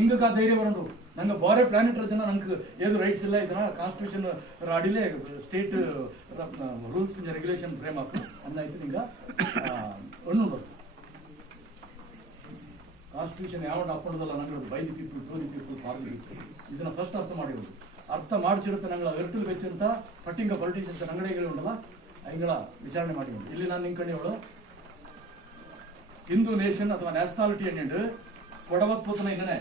ನಿಂಗಕ್ಕೆ ಆ ಧೈರ್ಯ ಬರೋದು ನಂಗೆ ಬಾರೆ ಪ್ಲಾನೆಟ್ ಜನ ನಂಗೆ ಏದು ರೈಟ್ಸ್ ಇಲ್ಲ ಇದನ್ನ ಕಾನ್ಸ್ಟಿಟ್ಯೂಷನ್ ಅಡಿಲೇ ಸ್ಟೇಟ್ ರೂಲ್ಸ್ ರೆಗ್ಯುಲೇಷನ್ ಫ್ರೇಮ್ ಹಾಕು ಅನ್ನಾಯ್ತು ನಿಂಗೆ ಒಣ್ಣು ಬರ್ತದೆ ಕಾನ್ಸ್ಟಿಟ್ಯೂಷನ್ ಯಾವ ಹಾಕೊಂಡದಲ್ಲ ನಂಗೆ by the people to the people for the people ಇದನ್ನ ಫಸ್ಟ್ ಅರ್ಥ ಮಾಡಿರೋದು ಅರ್ಥ ಮಾಡಿಸಿರುತ್ತೆ ನಂಗಳ ಎರ್ಟಲ್ ವೆಚ್ ಅಂತ ಪಟ್ಟಿಂಗ ಪೊಲಿಟಿಷಿಯನ್ಸ್ ಅಂಗಡಿಗಳು ಉಂಟಲ್ಲ ಅವುಗಳ ವಿಚಾರಣೆ ಮಾಡಿ ಇಲ್ಲಿ ನಾನು ನಿಂಗೆ ಕಡೆಯವಳು ಹಿಂದೂ ನೇಷನ್ ಅಥವಾ ನ್ಯಾಷನಾಲಿಟಿ ಅನ್ನಿಂಡು ಕೊಡವತ್ವತನ ಇನ್ನೇ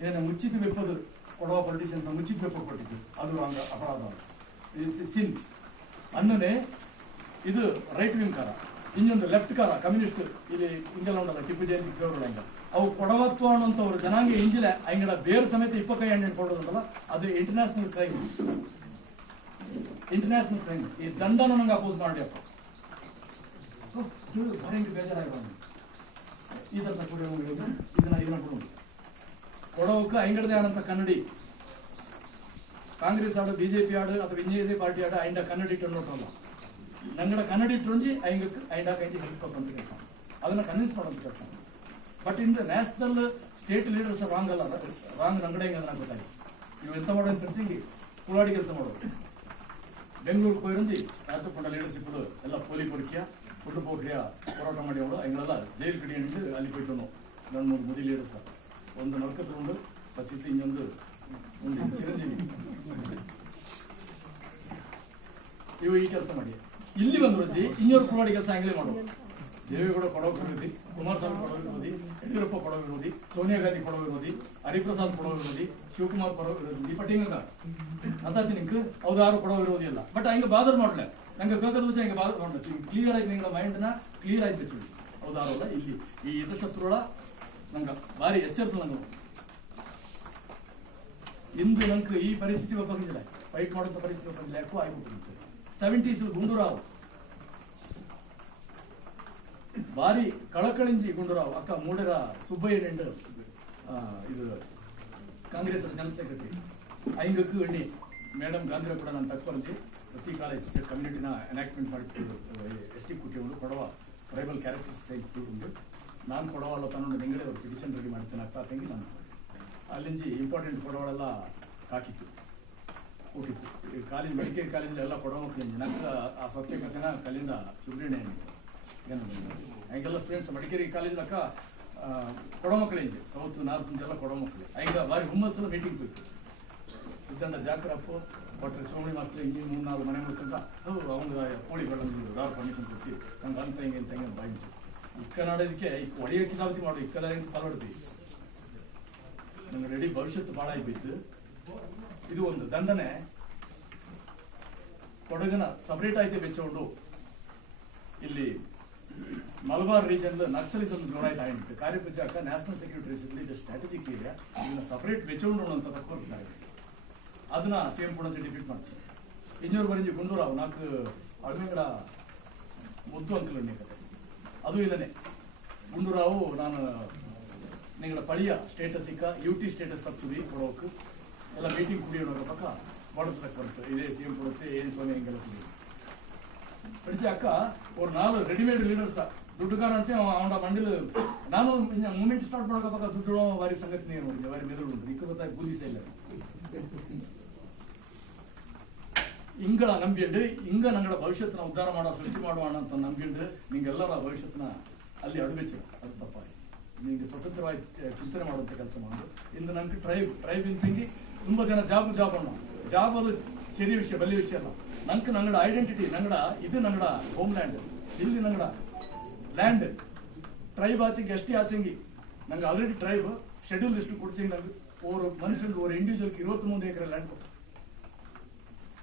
ಇದನ್ನ ಮುಚ್ಚಿತ ಬೆಪ್ಪದು ಕೊಡವ ಪೊಲಿಟಿಷಿಯನ್ಸ್ ಮುಚ್ಚಿತ ಬೆಪ್ಪ ಕೊಟ್ಟಿದ್ದು ಅದು ಹಂಗ ಅಪರಾಧ ಸಿನ್ ಅನ್ನನೇ ಇದು ರೈಟ್ ವಿಂಗ್ ಕಾರ ಇನ್ನೊಂದು ಲೆಫ್ಟ್ ಕಾರ ಕಮ್ಯುನಿಸ್ಟ್ ಇಲ್ಲಿ ಹಿಂಗೆಲ್ಲ ಉಂಟಲ್ಲ ಟಿಪ್ಪು ಜಯಂತಿ ಕೇಳೋಲ್ಲ ಅವು ಕೊಡವತ್ವ ಅನ್ನುವಂಥವ್ರು ಜನಾಂಗ ಇಂಜಿಲೆ ಅಂಗಡ ಬೇರೆ ಸಮೇತ 25 ಹಣ್ಣು ಕೊಡೋದಲ್ಲ ಅದು ಇಂಟರ್ನ್ಯಾಷನಲ್ ಕ್ರೈಮ್ ಈ ದಂಡನ ನಂಗೆ ಅಪೋಸ್ ಮಾಡಿಯಪ್ಪ ಭಾರಿ ಬೇಜಾರಾಗಿ ಈ ಥರದ ಇದನ್ನ ಕೊಡೋದು ಕೊಡೋಕೆ ಐಂಗಡದೆ ಆದಂಥ ಕನ್ನಡಿ ಕಾಂಗ್ರೆಸ್ ಆಡು ಬಿಜೆಪಿ ಆಡು ಅಥವಾ ಇಂಜಿನಿಯರಿಂಗ್ ಪಾರ್ಟಿ ಆಡು ಐಂಡ ಕನ್ನಡಿ ಇಟ್ಟು ನೋಡ್ರಲ್ಲ ನಂಗಡ ಕನ್ನಡಿ ಇಟ್ಟುಂಜಿ ಐಂಗಕ್ಕೆ ಐಂಡ ಕೈಂಜಿ ಹೆಲ್ಪ್ ಕೆಲಸ ಅದನ್ನ ಕನ್ವಿನ್ಸ್ ಮಾಡೋಂಥ ಕೆಲಸ but in the national state leaders wrong ಅಲ್ಲ ರಾಂಗ್ ನಂಗಡೆ ಹೆಂಗೆ ಅದನ್ನ ಗೊತ್ತಾಗಿ ನೀವು ಎಂತ ಮಾಡೋದು ಪ್ರತಿಂಗಿ ಕುಳಾಡಿ ಕೆಲಸ ಮಾಡೋದು ಬೆಂಗಳೂರಿಗೆ ಹೋಗಿರಂಜಿ ರಾಜಪಂಡ ಲೀಡರ್ಶಿಪ್ ಎಲ್ಲ ಪೋಲಿ ಪೊರಿಕೆಯ ಫುಡ್ ಪೋಖ್ರಿಯ ಹೋರಾಟ ಮಾಡಿ ಅವಳು ಹಂಗೆಲ್ಲ ಜೈಲು ಕಡೆ ಹಿಡಿದು ಅಲ್ಲಿ ಹೋಯ್ತು ನಾನು 3 ಮುದಿ ಲೀಡರ್ಸ್ ಒಂದು ನರ್ಕತ್ರ ಉಂಡು ಸತ್ತಿತ್ತು ಇನ್ನೊಂದು ಚಿರಂಜೀವಿ ಇವು ಈ ಕೆಲಸ ಮಾಡಿ ಇಲ್ಲಿ ಬಂದ್ರು ಇನ್ನೂರು ಕುಳಾಡಿ ಕೆಲಸ ಹಂಗಲೇ ಮಾಡೋದು ದೇವೇಗೌಡ ಕೊಡೋ ವಿರೋಧಿ ಕುಮಾರಸ್ವಾಮಿ ಕೊಡೋ ವಿರೋಧಿ ಯಡಿಯೂರಪ್ಪ ಕೊಡೋ ವಿರೋಧಿ ಸೋನಿಯಾ ಗಾಂಧಿ ಕೊಡೋ ವಿರೋಧಿ ಹರಿಪ್ರಸಾದ್ ಕೊಡೋ ವಿರೋಧಿ ಶಿವಕುಮಾರ್ ಕೊಡೋ ವಿರೋಧಿ ಪಟ್ಟಿಂಗ ಅಂತಾಚಿ ನಿಂಗೆ ಅವ್ರು ಯಾರು ಕೊಡೋ ವಿರೋಧಿ ಅಲ್ಲ ಬಟ್ ಹಂಗೆ ಬಾದರ್ ಮಾಡ್ಲೆ ನಂಗೆ ಬೇಕಾದ ಮುಂಚೆ ಹಂಗೆ ಬಾದರ್ ಮಾಡ್ಲಿ ಕ್ಲಿಯರ್ ಆಗಿ ನಿಂಗೆ ಮೈಂಡ್ನ ಕ್ಲಿಯರ್ ಆಗಿ ಬೆಚ್ಚುಡಿ ಹೌದಾರಲ್ಲ ಇಲ್ಲಿ ಈ ಹಿತಶತ್ರುಗಳ ನಂಗೆ ಭಾರಿ ಎಚ್ಚರಿಕೆ ನಂಗೆ ಇಂದು ನಂಗೆ ಈ ಪರಿಸ್ಥಿತಿ ಒಪ್ಪಾಗಿಲ್ಲ ಫೈಟ್ ಮಾಡುವಂಥ ಪರಿಸ್ಥಿತಿ ಒಪ್ಪಾಗಿಲ್ಲ ಯಾಕೋ ಆಗ್ಬಿಟ್ಟಿರುತ್ತೆ 70s ಗುಂಡೂರಾವ್ ಭಾರಿ ಕಳಕಳಿಂಜಿ ಗುಂಡೂರಾವ್ ಅಕ್ಕ ಮೂಡರ ಸುಬ್ಬಯ್ಯ ಇದು ಕಾಂಗ್ರೆಸ್ ಜನರಲ್ ಸೆಕ್ರೆಟರಿ ಐಂಗಕ್ಕೂ ಎಣ್ಣೆ ಮೇಡಮ್ ಗಾಂಧಿರ ಕೂಡ ನಾನು ತಕ್ಕೊಂಡಿ ಪ್ರತಿ ಕಾಲೇಜ್ ಕಮ್ಯುನಿಟಿನ ಎನಾಕ್ಟ್ಮೆಂಟ್ ಮಾಡಿಕೊಂಡು ಎಸ್ ಟಿ ಕುಟ್ಟಿಯವರು ಕೊಡವ ಟ್ರೈಬಲ್ ಕ್ಯಾರೆಕ್ಟರ್ ಸೈಟ್ ಉಂಟು ನಾನು ಕೊಡವಲ್ಲ ತನ್ನೊಂದು ನಿಂಗಡೆ ಅವರು ಪಿಟಿಷನ್ ರೆಡಿ ಮಾಡ್ತೇನೆ ಅಕ್ಕ ತಂಗಿ ನಾನು ಅಲ್ಲಿಂಜಿ ಇಂಪಾರ್ಟೆಂಟ್ ಕೊಡವಳೆಲ್ಲ ಕಾಕಿತ್ತು ಕೊಟ್ಟಿತ್ತು ಕಾಲೇಜ್ ಮೆಡಿಕಲ್ ಕಾಲೇಜಲ್ಲಿ ಎಲ್ಲ ಕೊಡೋ ಮಕ್ಕಳಿಂದ ನಂಗೆ ಆ ಸತ್ಯಕತೆನ ಕಲ್ಲಿಂದ ಸುಬ್ರಹ್ಮಣ್ಯ ಹಂಗೆಲ್ಲ ಫ್ರೆಂಡ್ಸ್ ಮಡಿಕೇರಿ ಕಾಲೇಜ್ ಅಕ್ಕ ಕೊಡೋ ಮಕ್ಕಳಿಂಜೆ ಸೌತ್ ನಾರ್ತ್ ಎಲ್ಲ ಕೊಡೋ ಮಕ್ಕಳು ಹಂಗ ಭಾರಿ ಹುಮ್ಮಸ್ಸಲ್ಲ ಮೀಟಿಂಗ್ ಬೇಕು ಇದ್ದಂಡ ಜಾಕ್ರಪ್ಪು ಕೊಟ್ಟರೆ ಚೋಮಣಿ ಮಕ್ಕಳು ಹಿಂಗೆ 3-4 ಮನೆ ಮುಖಂಡ ಅವಂಗ ಕೋಳಿ ಬೆಳೆದು ದಾರ್ ಪರ್ಮಿಷನ್ ಕೊಟ್ಟು ನಂಗೆ ಅಂತ ಹಿಂಗೆ ಅಂತ ಹಿಂಗೆ ಬಾಯಿತು ಇಕ್ಕ ನಾಡೋದಕ್ಕೆ ಹೊಡೆಯೋಕೆ ದಾವತಿ ಮಾಡು ಇಕ್ಕದ ಪಾಲ್ಗೊಡ್ತೀವಿ ನಂಗೆ ರೆಡಿ ಭವಿಷ್ಯತ್ತು ಭಾಳ ಆಗ್ಬೇಕು ಇದು ಒಂದು ದಂಡನೆ ಕೊಡಗನ ಸಪರೇಟ್ ಆಯ್ತು ಬೆಚ್ಚೋಡು ಇಲ್ಲಿ ಮಲಬಾರ್ ರೀಜನ್ ನಕ್ಸಲಿಸಮ್ ಜೋರಾಯ್ತು ಆಗಿತ್ತು ಕಾರ್ಯಪೂಜಾಕ ನ್ಯಾಷನಲ್ ಸೆಕ್ಯೂರಿಟಿ ಇದು ಸ್ಟ್ರಾಟಜಿಕ್ ಏರಿಯಾ ಇದನ್ನ ಸಪರೇಟ್ ಬೆಚ್ಚೋಡು ಅಂತ ತಕ್ಕೊಳ್ತಾರೆ ಅದನ್ನ ಸೇಮ್ ಕೂಡ ಡಿಫೀಟ್ ಮಾಡ್ತಾರೆ ಇನ್ನೂರು ಬರೀ ಗುಂಡೂರಾವ್ 4 ಅಳಮೆಗಳ ಮುದ್ದು ಅಂಕಲ್ ಕತೆ ಅದು ಇಲ್ಲನೆ ಗುಂಡೂರಾವು ನಾನು ನಿಂಗಳ ಪಳಿಯ ಸ್ಟೇಟಸ್ ಇಕ್ಕ ಯುಟಿ ಸ್ಟೇಟಸ್ ತಪ್ಪಿದ್ವಿ ಕೊಡೋಕೆ ಎಲ್ಲ ಮೀಟಿಂಗ್ ಕುಡಿಯೋಣ ಪಕ್ಕ ಮಾಡೋದಕ್ಕೆ ಬರುತ್ತೆ ಇದೇ ಸಿ ಎಂ ಕೊಡುತ್ತೆ ಏನು ಸೋನೆ ಹಿಂಗೆಲ್ಲ ಕುಡಿ ಪಡಿಸಿ ಅಕ್ಕ ಅವ್ರು 4 ರೆಡಿಮೇಡ್ ಲೀಡರ್ಸ ದುಡ್ಡುಗಾರ ಅನ್ಸಿ ಅವನ ಮಂಡಿಲು ನಾನು ಮೂಮೆಂಟ್ ಸ್ಟಾರ್ಟ್ ಮಾಡೋಕೆ ಪಕ್ಕ ದುಡ್ಡು ವಾರಿ ಸಂಗತಿ ಏನು ನೋಡಿದ್ದೆ ವಾರಿ ಮೆದುಳು ಉಂಟು ಇಕ್ಕ ಗೊತ್ತಾಗಿ ಬೂದಿಸ ಇಲ್ಲ ಹಿಂಗಳ ನಂಬಿಂಡು ಹಿಂಗ ನಂಗಳ ಭವಿಷ್ಯತ್ನ ಉದ್ಧಾರ ಮಾಡೋ ಸೃಷ್ಟಿ ಮಾಡೋಣ ಅಂತ ನಂಬಿಂಡು ನಿಂಗೆಲ್ಲರ ಭವಿಷ್ಯತ್ನ ಅಲ್ಲಿ ಅಡುಗೆಚ್ಚು ಅದು ತಪ್ಪಾಗಿ ನಿಂಗೆ ಸ್ವತಂತ್ರವಾಗಿ ಚಿಂತನೆ ಮಾಡುವಂಥ ಕೆಲಸ ಮಾಡೋದು ಇಂದು ನಂಗೆ ಟ್ರೈಬ್ ಇಂತಿಂಗಿ ತುಂಬ ಜನ ಜಾಬ್ ಅಣ್ಣ ಜಾಬ್ ಅದು ಸರಿ ವಿಷಯ ಬಲಿ ವಿಷಯ ಅಲ್ಲ ನಂಗೆ ನಂಗಡ ಐಡೆಂಟಿಟಿ ನಂಗಡ ಇದು ನಂಗಡ ಹೋಮ್ ಲ್ಯಾಂಡ್ ಇಲ್ಲಿ ನಂಗಡ ಲ್ಯಾಂಡ್ ಟ್ರೈಬ್ ಆಚೆಂಗಿ ಎಷ್ಟೇ ಆಚೆಂಗಿ ನಂಗೆ ಆಲ್ರೆಡಿ ಟ್ರೈಬ್ ಶೆಡ್ಯೂಲ್ ಲಿಸ್ಟ್ ಕೊಡ್ಸಿಂಗ್ ನಂಗೆ ஒரு மனுஷனுக்கு ஒரு இண்டிவிஜுவலுக்கு 23 ஏக்கர் ಲ್ಯಾಂಡ್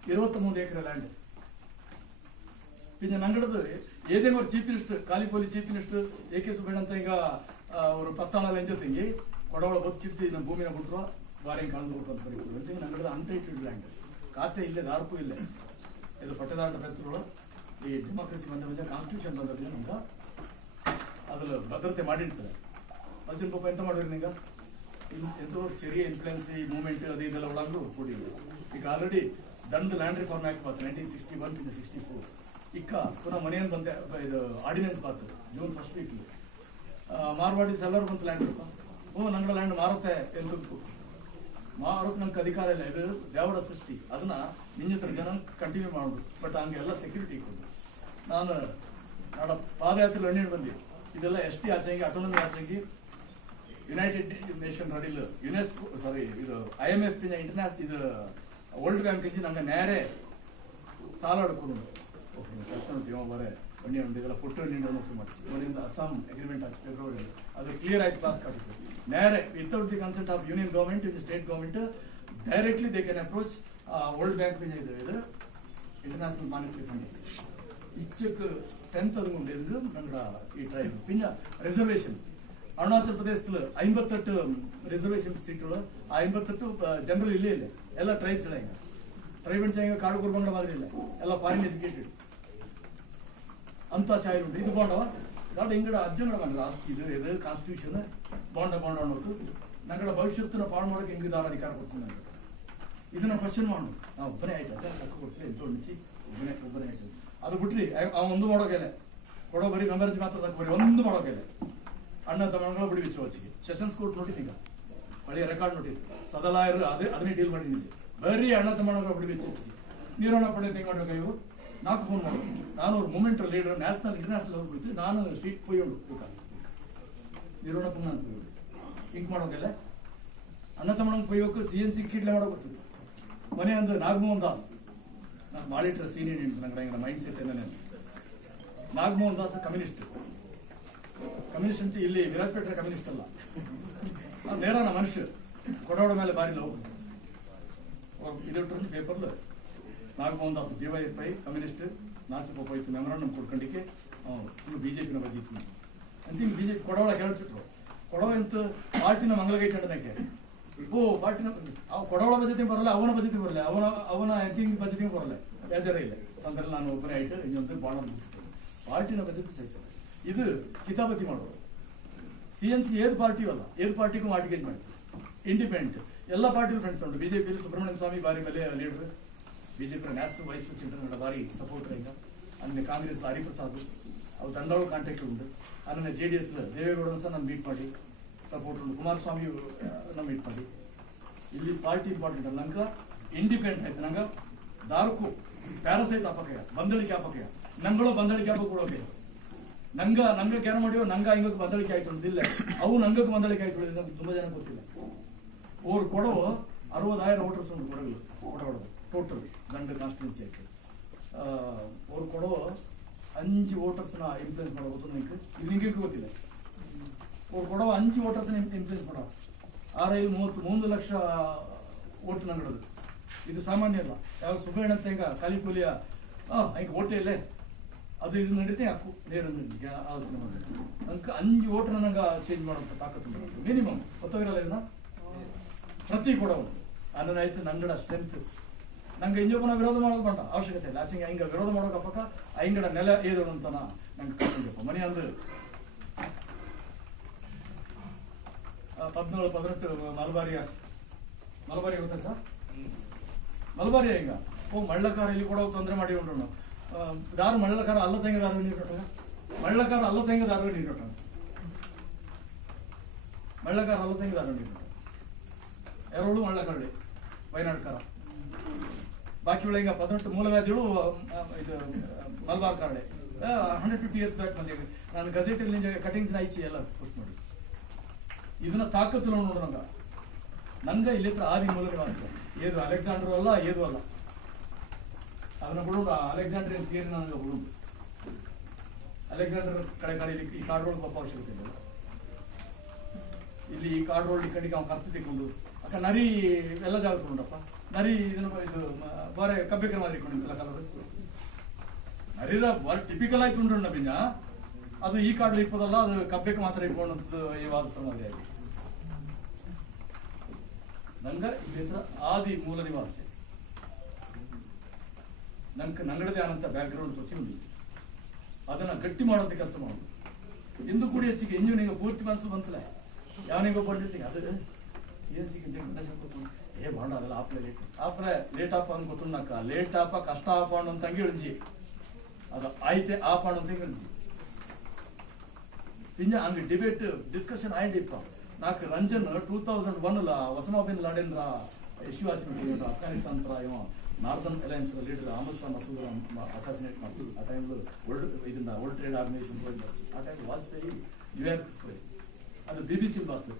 23 ಏಕರ್ ಲ್ಯಾಂಡ್ പിന്നെ ನಂಗಡದು ಏದೇನೋ ಚೀಫ್ ಮಿನಿಸ್ಟರ್ ಕಾಲಿಪೋಲಿ ಚೀಫ್ ಮಿನಿಸ್ಟರ್ ಎ.ಕೆ. ಸುಬ್ಬಣ್ಣ ಅಂತ ಈಗ ಅವರು 10 ಲಂಚ ತೆಂಗಿ ಕೊಡವಳ ಬಚ್ಚಿಡ್ತಿ ನಮ್ಮ ಭೂಮಿನ ಬಿಟ್ಟರು ಬಾರಿ ಕಳೆದು ಬಿಟ್ಟು ಅಂತ ಪರಿಸ್ಥಿತಿ ನಂಗಡದು ಅನ್ಟೈಟೆಡ್ ಲ್ಯಾಂಡ್ ಖಾತೆ ಇಲ್ಲೇ ದಾರ್ಪು ಇಲ್ಲೇ ಇದು ಪಟ್ಟದಾಟ ಬೆತ್ತರು ಈ ಡೆಮೋಕ್ರಸಿ ಬಂದ ಕಾನ್ಸ್ಟಿಟ್ಯೂಷನ್ ಬಂದದ್ದು ನಮ್ಗೆ ಅದ್ರಲ್ಲಿ ಭದ್ರತೆ ಮಾಡಿರ್ತಾರೆ ಅರ್ಜುನ್ ಪಾಪ ಎಂತ ಮಾಡಿದ್ರಿ ನಿಂಗ ಎಂತೋ ಚೆರಿಯ ಇನ್ಫ್ಲುಯೆನ್ಸ್ ಈ ಮೂವ್ಮೆಂಟ್ ಅದು ಇದೆಲ್ಲ ಒಳಗೂ ಕೂಡಿ ಈಗ ಆಲ್ರೆಡಿ ದಂಡ್ ಲ್ಯಾಂಡ್ ರಿಫಾರ್ಮ್ ಆಕ್ಟ್ ಬಾತು 1961 64 ಇಕ್ಕ ಪುನಃ ಮನೆಯನ್ನು ಬಂದೆ ಇದು ಆರ್ಡಿನೆನ್ಸ್ ಬಾತು June 1st ವೀಕ್ ಮಾರ್ವಾಡೀಸ್ ಎಲ್ಲರೂ ಬಂತು ಲ್ಯಾಂಡ್ ಓ ನಂಗಳ ಲ್ಯಾಂಡ್ ಮಾರುತ್ತೆ ಎಂದು ಮಾರೋಕೆ ನಂಗೆ ಅಧಿಕಾರ ಇಲ್ಲ, ಇದು ದೇವರ ಸೃಷ್ಟಿ, ಅದನ್ನ ನಿನ್ನ ಜನ ಕಂಟಿನ್ಯೂ ಮಾಡೋದು. ಬಟ್ ಹಂಗೆಲ್ಲ ಸೆಕ್ಯೂರಿಟಿ ಕೊಡು. ನಾನು ನಾಡ ಪಾದಯಾತ್ರೆ ಎಣ್ಣೆ ಬಂದಿ, ಇದೆಲ್ಲ ಎಸ್ ಟಿ ಆಚೆಗೆ ಆಟೋನಮಿ ಆಚೆಗೆ ಯುನೈಟೆಡ್ ನೇಷನ್ ರಡಿಲ್ ಯುನೆಸ್ಕೋ ಸಾರಿ ಇದು IMF ಇಂಟರ್ನ್ಯಾಷನಲ್ ಇದು ವರ್ಲ್ಡ್ ಬ್ಯಾಂಕ್ ಇಂಚಿ ನಂಗೆ ನೇರೆ ಸಾಲ ಅಡ್ಕೊಂಡು ಕೆಲಸ ಉಂಟು ಬರೇ ಎಣ್ಣೆ ಉಂಟು ಇದೆಲ್ಲ ಪುಟ್ಟು ಎಣ್ಣೆ ಮಾಡಿಸಿ ಇವರಿಂದ ಅಸ್ಸಾಂ ಅಗ್ರಿಮೆಂಟ್ ಆಗಿ ಫೆಬ್ರವರಿ ಅದು ಕ್ಲಿಯರ್ ಆಗಿ ಕ್ಲಾಸ್ ಕಾಟಿತ್ತು ನೇರೆ without the consent of union government in state government directly they can approach World Bank ಇದು ಇಂಟರ್ನ್ಯಾಷನಲ್ ಮಾನಿಟರಿ ಫಂಡ್ ಇಚ್ಚಕ್ಕೆ 10th അതുകൊണ്ട് ഞങ്ങളുടെ ഈ ട്രൈബ് പിന്നെ റിസർവേഷൻ അരുണാചൽ പ്രദേശിൽ 58 റിസർവേഷൻ സീറ്റുകൾ 58 ಜನರಲ್ ಇಲ್ಲೇ ಇಲ್ಲ, ಎಲ್ಲ ಟ್ರೈಬ್ಸ್ ಇಲ್ಲ. ಈಗ ಟ್ರೈಬ್ ಅಂಡ್ ಕಾಡು ಕುರ್ಬಂಗಳ ಮಾದರಿ ಇಲ್ಲ, ಎಲ್ಲ ಫಾರಿನ್ ಎಜುಕೇಟೆಡ್ ಅಂತ ಚಾಯ್ ಉಂಟು. ಇದು ಬಾಂಡ ದಾಟ ಇಂಗಡ ಅಜ್ಜಂಗಡ ಬಂದ ಆಸ್ತಿ ಇದು ಕಾನ್ಸ್ಟಿಟ್ಯೂಷನ್ ಬಾಂಡ ಅನ್ನೋದು ನಂಗಡ ಭವಿಷ್ಯತ್ತನ್ನ ಪಾಳು ಮಾಡೋಕೆ ಹೆಂಗ್ ದಾರ ಅಧಿಕಾರ ಕೊಡ್ತೀನಿ ನನಗೆ. ಇದನ್ನ ಕ್ವಶನ್ ಮಾಡು, ನಾವು ಒಬ್ಬನೇ ಆಯ್ತಾ ಸರ್ ತಕ್ಕ ಕೊಟ್ಟರೆ ಎಂತ ಉಣಿಸಿ ಒಬ್ಬನೇ ಆಯ್ತು. ಅದು ಬಿಟ್ರಿ ಒಂದು ಮಾಡೋಕೆಲ್ಲ ಕೊಡೋ ಬರೀ ಮೆಂಬರ್ಜಿ ಮಾತ್ರ ತಕ್ಕ ಬರೀ ಒಂದು ಮಾಡೋಕೆಲ್ಲ ಅಣ್ಣ ತಮ್ಮಗಳ ಬಿಡಿ ಬಿಚ್ಚು ವಚ್ಚಿಗೆ ಸೆಷನ್ಸ್ ಕೋರ್ಟ್ ನೋಟಿದ್ದೀಗ ಒಳ್ಳೆಯ ರೆಕಾರ್ಡ್ ನೋಟಿದ್ದು ಸದಲಾಯರು ಅದನ್ನೇ ಡೀಲ್ ಮಾಡಿದ್ದೀನಿ. ಬರೀ ಅಣ್ಣ ತಮ್ಮಗಳ ಬಿಡಿ ಬಿಚ್ಚು ವಚ್ಚಿಗೆ ನೀರೋಣ ಪಡೆ ತೆಂಗ್ ಮಾಡ್ಬೇಕು. ಇವರು ನಾಲ್ಕು ಫೋನ್ ಮಾಡೋದು, ನಾನು ಅವ್ರ ಮೂಮೆಂಟ್ ಲೀಡರ್ ನ್ಯಾಷನಲ್ ಇಂಟರ್ನ್ಯಾಷನಲ್ ಹೋಗ್ಬಿಡ್ತೀವಿ, ನಾನು ಸ್ಟ್ರೀಟ್ ಪೊಯ್ಯೋಡು ನೀರೋಣ ಪುಣ್ಣ ಅಂತ ಹಿಂಗ್ ಮಾಡೋಕೆಲ್ಲ ಅಣ್ಣ ತಮ್ಮನ ಪೊಯ್ಯೋಕೆ CNC ಕೀಡ್ಲೆ ಮಾಡೋಕೆ ಮನೆ ಅಂದ ನಾಗಮೋಹನ್ ದಾಸ್ నాకు బాగా ఇంట్రెస్ట్ సీనియర్ నాకు మైండ్ సెట్ ఏంటనే నాగమోహన్ దాస్ కమ్యూనిస్ట్ నుంచి ಇಲ್ಲಿ ವಿರಾಜಪೇಟೆ ಕಮ್ಯುನಿಸ್ಟ್ ಅಲ್ಲ, ನೇರಾನ ಮನುಷ್ಯ ಕೊಡೋಡ ಮೇಲೆ ಬಾರಿ ಲವ್ ಇದಿಟ್ಟು ಪೇಪರ್ಲು ನಾಗಮೋಹನ್ ದಾಸ್ DYFI ಕಮ್ಯುನಿಸ್ಟ್ ನಾಚಕೋಪಾಯ್ತು ಮೆಮೊರಾಂಡಮ್ ಕೊಡ್ಕೊಂಡಿಕ್ಕೆ ಫುಲ್ BJP ಬಜಿತ್ತು ಅಂತಿಮ BJP ಕೊಡೋಳ ಕೇಳ್ಚಿಟ್ರು. ಕೊಡವ ಎಂತ ಪಾರ್ಟಿನ ಮಂಗಲಗೈತಂಡನಕ್ಕೆ ಓ ಪಾರ್ಟಿನ ಕೊಡೋಳ ಬಜೆಟಿಂಗ್ ಬರಲ್ಲ, ಅವನ ಬಜೆಟಿಂಗ್ ಬರಲ್ಲ, ಅವನ ಎಂತಿಂಗ್ ಬಜೆಟಿಂಗ್ ಬರಲ್ಲ, ಬೇಜಾರ ಇಲ್ಲ ತಂದ್ರೆ ನಾನು ಒಬ್ಬನೇ ಆಯ್ತು ಇನ್ನೊಂದು ಬಾಳ ಪಾರ್ಟಿನ ಬಜೆಟ್ ಸಹಿಸಲ್ಲ. ಇದು ಕಿತಾಬತಿ ಮಾಡೋದು. CNC ಏದು ಪಾರ್ಟಿ ಅಲ್ಲ, ಏದು ಪಾರ್ಟಿಗೂ ಮಾರ್ಟಿಗೇಜ್ ಮಾಡ್ತೀವಿ. ಇಂಡಿಪೆಂಡೆಂಟ್ ಎಲ್ಲ ಪಾರ್ಟಿ ಫ್ರೆಂಡ್ಸ್ ಉಂಟು. BJP ಸುಬ್ರಹ್ಮಣ್ಯ ಸ್ವಾಮಿ ಬಾರಿ ಮೇಲೆ leader, BJP national vice president ಬಾರಿ ಸಪೋರ್ಟರ್. ಈಗ ಅನ್ನ ಕಾಂಗ್ರೆಸ್ ಹರಿಪ್ರಸಾದ್ ಅವ್ರು ದಂಡಾಳು ಕಾಂಟ್ಯಾಕ್ಟ್ ಉಂಟು. ಅನ್ನ JDS ದೇವೇಗೌಡ ಸಹ ನಾನು ಮೀಟ್ ಮಾಡಿ ಸಪೋರ್ಟ್ ಉಂಟು. ಕುಮಾರಸ್ವಾಮಿ ನಾವು ಮೀಟ್ ಮಾಡಿ. ಇಲ್ಲಿ ಪಾರ್ಟಿ ಇಂಪಾರ್ಟೆಂಟ್ ಅಲ್ಲ, ನಂಗೆ ಇಂಡಿಪೆಂಡೆಂಟ್ ಆಯ್ತು. ನಂಗೆ ದಾರ್ಕು ಪ್ಯಾರಾಸೈಟ್ ಹಾಪಕಯ್ಯ, ಬಂದಳಿಕೆ ಹಾಪಕಯ್ಯ, ನಂಗಳು ಬಂದಳಿಕೆ ಹಾಕ ಕೊಡೋಕೆ ನಂಗೆ ಕ್ಯಾನ್ ಮಾಡಿಯೋ ನಂಗೆ ಹಿಂಗಕ್ಕೆ ಬಂದಳಿಕೆ ಆಯ್ತು ಇಲ್ಲ, ಅವು ನಂಗಕ್ಕೆ ಬಂದಳಿಕೆ ಆಯ್ತು ತುಂಬಾ ಜನ ಗೊತ್ತಿಲ್ಲ. ಅವ್ರು ಕೊಡೋ 60,000 ವೋಟರ್ಸ್ ಉಂಟು ಕೊಡಗಲು ಟೋಟಲ್ ದಂಡ ಕಾನ್ಸ್ಟಿಟ್ಯೂನ್ಸಿ ಆಯ್ತು. ಅವ್ರು ಕೊಡೋ 5 ವೋಟರ್ಸ್ನ ಇನ್ಫ್ಲೂಯೆನ್ಸ್ ಮಾಡೋ ಗೊತ್ತು ನಿಂಗೆ, ಇದು ನಿಂಗೆ ಗೊತ್ತಿಲ್ಲ. ಅವ್ರು ಕೊಡೋ 5 ವೋಟರ್ಸ್ನ ಇನ್ಫ್ಲೂಯೆನ್ಸ್ ಮಾಡೋ 6-5-33 ಲಕ್ಷ ಓಟ್ ನಂಗಡೋದು ಇದು ಸಾಮಾನ್ಯ ಅಲ್ಲ. ಯಾವ ಸುಬ್ಬಣ್ಣ ಅಂತ ಈಗ ಕಾಲಿಕೂಲಿಯ ಹಿಂಗೆ ಓಟೇ ಇಲ್ಲೇ ಅದು ಇದು ನಡೀತೆ ಹಾಕು ನೇರ ಆಲೋಚನೆ ಮಾಡಬೇಕು. ನಂಗೆ 5 ವೋಟ್ನ ನಂಗೆ ಚೇಂಜ್ ಮಾಡುವಂಥ ತಾಕತ್ತು ಮಿನಿಮಮ್ ಗೊತ್ತಾಗಿರಲ್ಲ. ಇದನ್ನ ಪ್ರತಿ ಕೊಡೋದು ಅನ್ನೋದು ಆಯ್ತು ನಂಗಡ ಸ್ಟ್ರೆಂತ್. ನಂಗೆ ಇಂಜೋಪನ ವಿರೋಧ ಮಾಡೋದು ಬಂಟ ಅವಶ್ಯಕತೆ ಇಲ್ಲ. ಆಚೆಗೆ ಹಿಂಗೆ ವಿರೋಧ ಮಾಡೋಕಪ್ಪಕ್ಕ ಹಿಂಗಡ ನೆಲ ಏರು ಅಂತ ನಂಗೆ ಕರ್ಕೊಂಡಿಪ್ಪ ಮನೆ ಅಂದ್ರೆ 17-18 ಮಲಬಾರಿ ಗೊತ್ತಾ ಸರ್? ಮಲಬಾರಿ ಹಿಂಗ ಮಳ್ಳಕಾರ ಇಲ್ಲಿ ಕೂಡ ತೊಂದರೆ ಮಾಡಿ ಉಂಟು. ದಾರು ಮಳ್ಳಕಾರ ಅಲ್ಲ ತೆಂಗ ದಾರು ನೀರು ಕಟ್ಟ, ಮಳ್ಳಕಾರ ಅಲ್ಲ ತೆಂಗ ದಾರು ನೀರು ಕಟ್ಟ, ಮಳ್ಳಕಾರ ಅಲ್ಲ ತೆಂಗ ದಾರು ನೀರು ಕಟ್ಟ ಎರಡು ಮಳ್ಳಕಾರಡಿ ವಯನಾಡ್ಕಾರ ಬಾಕಿ ಒಳಗೆ 18 ಮೂಲವ್ಯಾಧಿಗಳು ಇದು ಮಲಬಾರ್ ಕಾರ್ಡೆ 150 years ಬ್ಯಾಕ್ ಬಂದಿದೆ. ನಾನು ಗಜೆಟಲ್ಲಿ ಕಟಿಂಗ್ಸ್ ಐಚಿ ಎಲ್ಲ ಪೋಸ್ಟ್ ಮಾಡಿ ಇದನ್ನ ತಾಕತ್ತು ನೋಡ್ರಿ. ನಂಗೆ ಇಲ್ಲಿ ಹತ್ರ ಆದಿ ಮೂಲ ನಿವಾಸ ಏದು ಅಲೆಕ್ಸಾಂಡರ್ ಅಲ್ಲ ಏದು ಅಲ್ಲ, ಅದನ್ನ ಬಿಡೋಣ. ಅಲೆಕ್ಸಾಂಡ್ರಿಯನ್ ಥಿಯರಿ ನನಗೆ ಬಿಡುದು. ಅಲೆಕ್ಸಾಂಡರ್ ಕಡೆ ಕರೀಲಿಕ್ಕೆ ಈ ಕಾರ್ಡ್ ರೋಡ್ ಒಬ್ಬ ಅವಶ್ಯಕತೆ ಇಲ್ಲ. ಇಲ್ಲಿ ಈ ಕಾರ್ಡ್ ರೋಡ್ ಈ ಕಡೆಗೆ ಅವ್ನು ಕರ್ತು ತೆಕ್ಕೊಂಡು ಅಕ್ಕ ನರಿ ಎಲ್ಲ ಜಾಗ ತಗೊಂಡಪ್ಪ ನರಿ ಇದನ್ನ ಇದು ಬಾರೆ ಕಬ್ಬೇಕರ ಮಾರಿ ಇಟ್ಕೊಂಡಿಲ್ಲ ಕಲರ್ ನರಿರ ಬಾರಿ ಟಿಪಿಕಲ್ ಆಯ್ತು ಉಂಟು ಬಿಂಜ ಅದು ಈ ಕಾರ್ಡ್ ಇಪ್ಪದಲ್ಲ, ಅದು ಕಬ್ಬೇಕ ಮಾತ್ರ ಇಟ್ಕೊಂಡಂಥದ್ದು ಇವಾದ ಪ್ರಮಾದ ಆಗಿ ನಂಗೆ ಇಲ್ಲಿ ಹತ್ರ ಆದಿ ಮೂಲ ನಿವಾಸ. ನಂಗಡದೇ ಆದಂಥ ಬ್ಯಾಕ್ಗ್ರೌಂಡ್ ಪ್ರತಿಯೊಂದು ಅದನ್ನ ಗಟ್ಟಿ ಮಾಡೋದಕ್ಕೆ ಕೆಲಸ ಮಾಡೋದು. ಎಂದು ಕೂಡ ಹೆಚ್ಚಿಗೆ ಇಂಜು ನಿಂಗೆ ಪೂರ್ತಿ ಮನಸ್ಸು ಬಂತಲ್ಲ ಯಾವನಿಗೆ ಒಬ್ಬಟ್ಟಿರ್ತೀಗ ಅದು CNC ಬಾಂಡ ಅದೆಲ್ಲ ಆಪ್ಲೆ ಲೇಟ್ ಆಪ ಅಂತ ಗೊತ್ತುನಾಕ ಲೇಟ್ ಆಪ ಕಷ್ಟ ಆಪ ಅಂತ ಹಂಗೆ ಇಳಿಜಿ ಅದು ಆಯ್ತೆ ಆಪ ಅಂತ ಹಿಂಗೆ ಇಳಿಜಿ ಪಿಂಜ ಹಂಗೆ ಡಿಬೇಟ್ ಡಿಸ್ಕಷನ್ ಆಯ್ಡಿಪ್ಪ నాకు Ranjan 2001 Osama bin Laden issue ಆಚರಣೆ Afghanistan northern alliance leader Ahmad Shah Massoud assassinate ಮಾಡ್ತೀವಿ ಆ ಟೈಮ್లో ವರ್ಲ್ಡ್ ಟ್ರೇಡ್ ಆರ್ಗನೈಸೇಷನ್ ಆ ಟೈಮ್ ವಾಜಪೇಯಿ ನ್ಯೂಯಾರ್ಕ್ ಅದು BBC ಮಾತು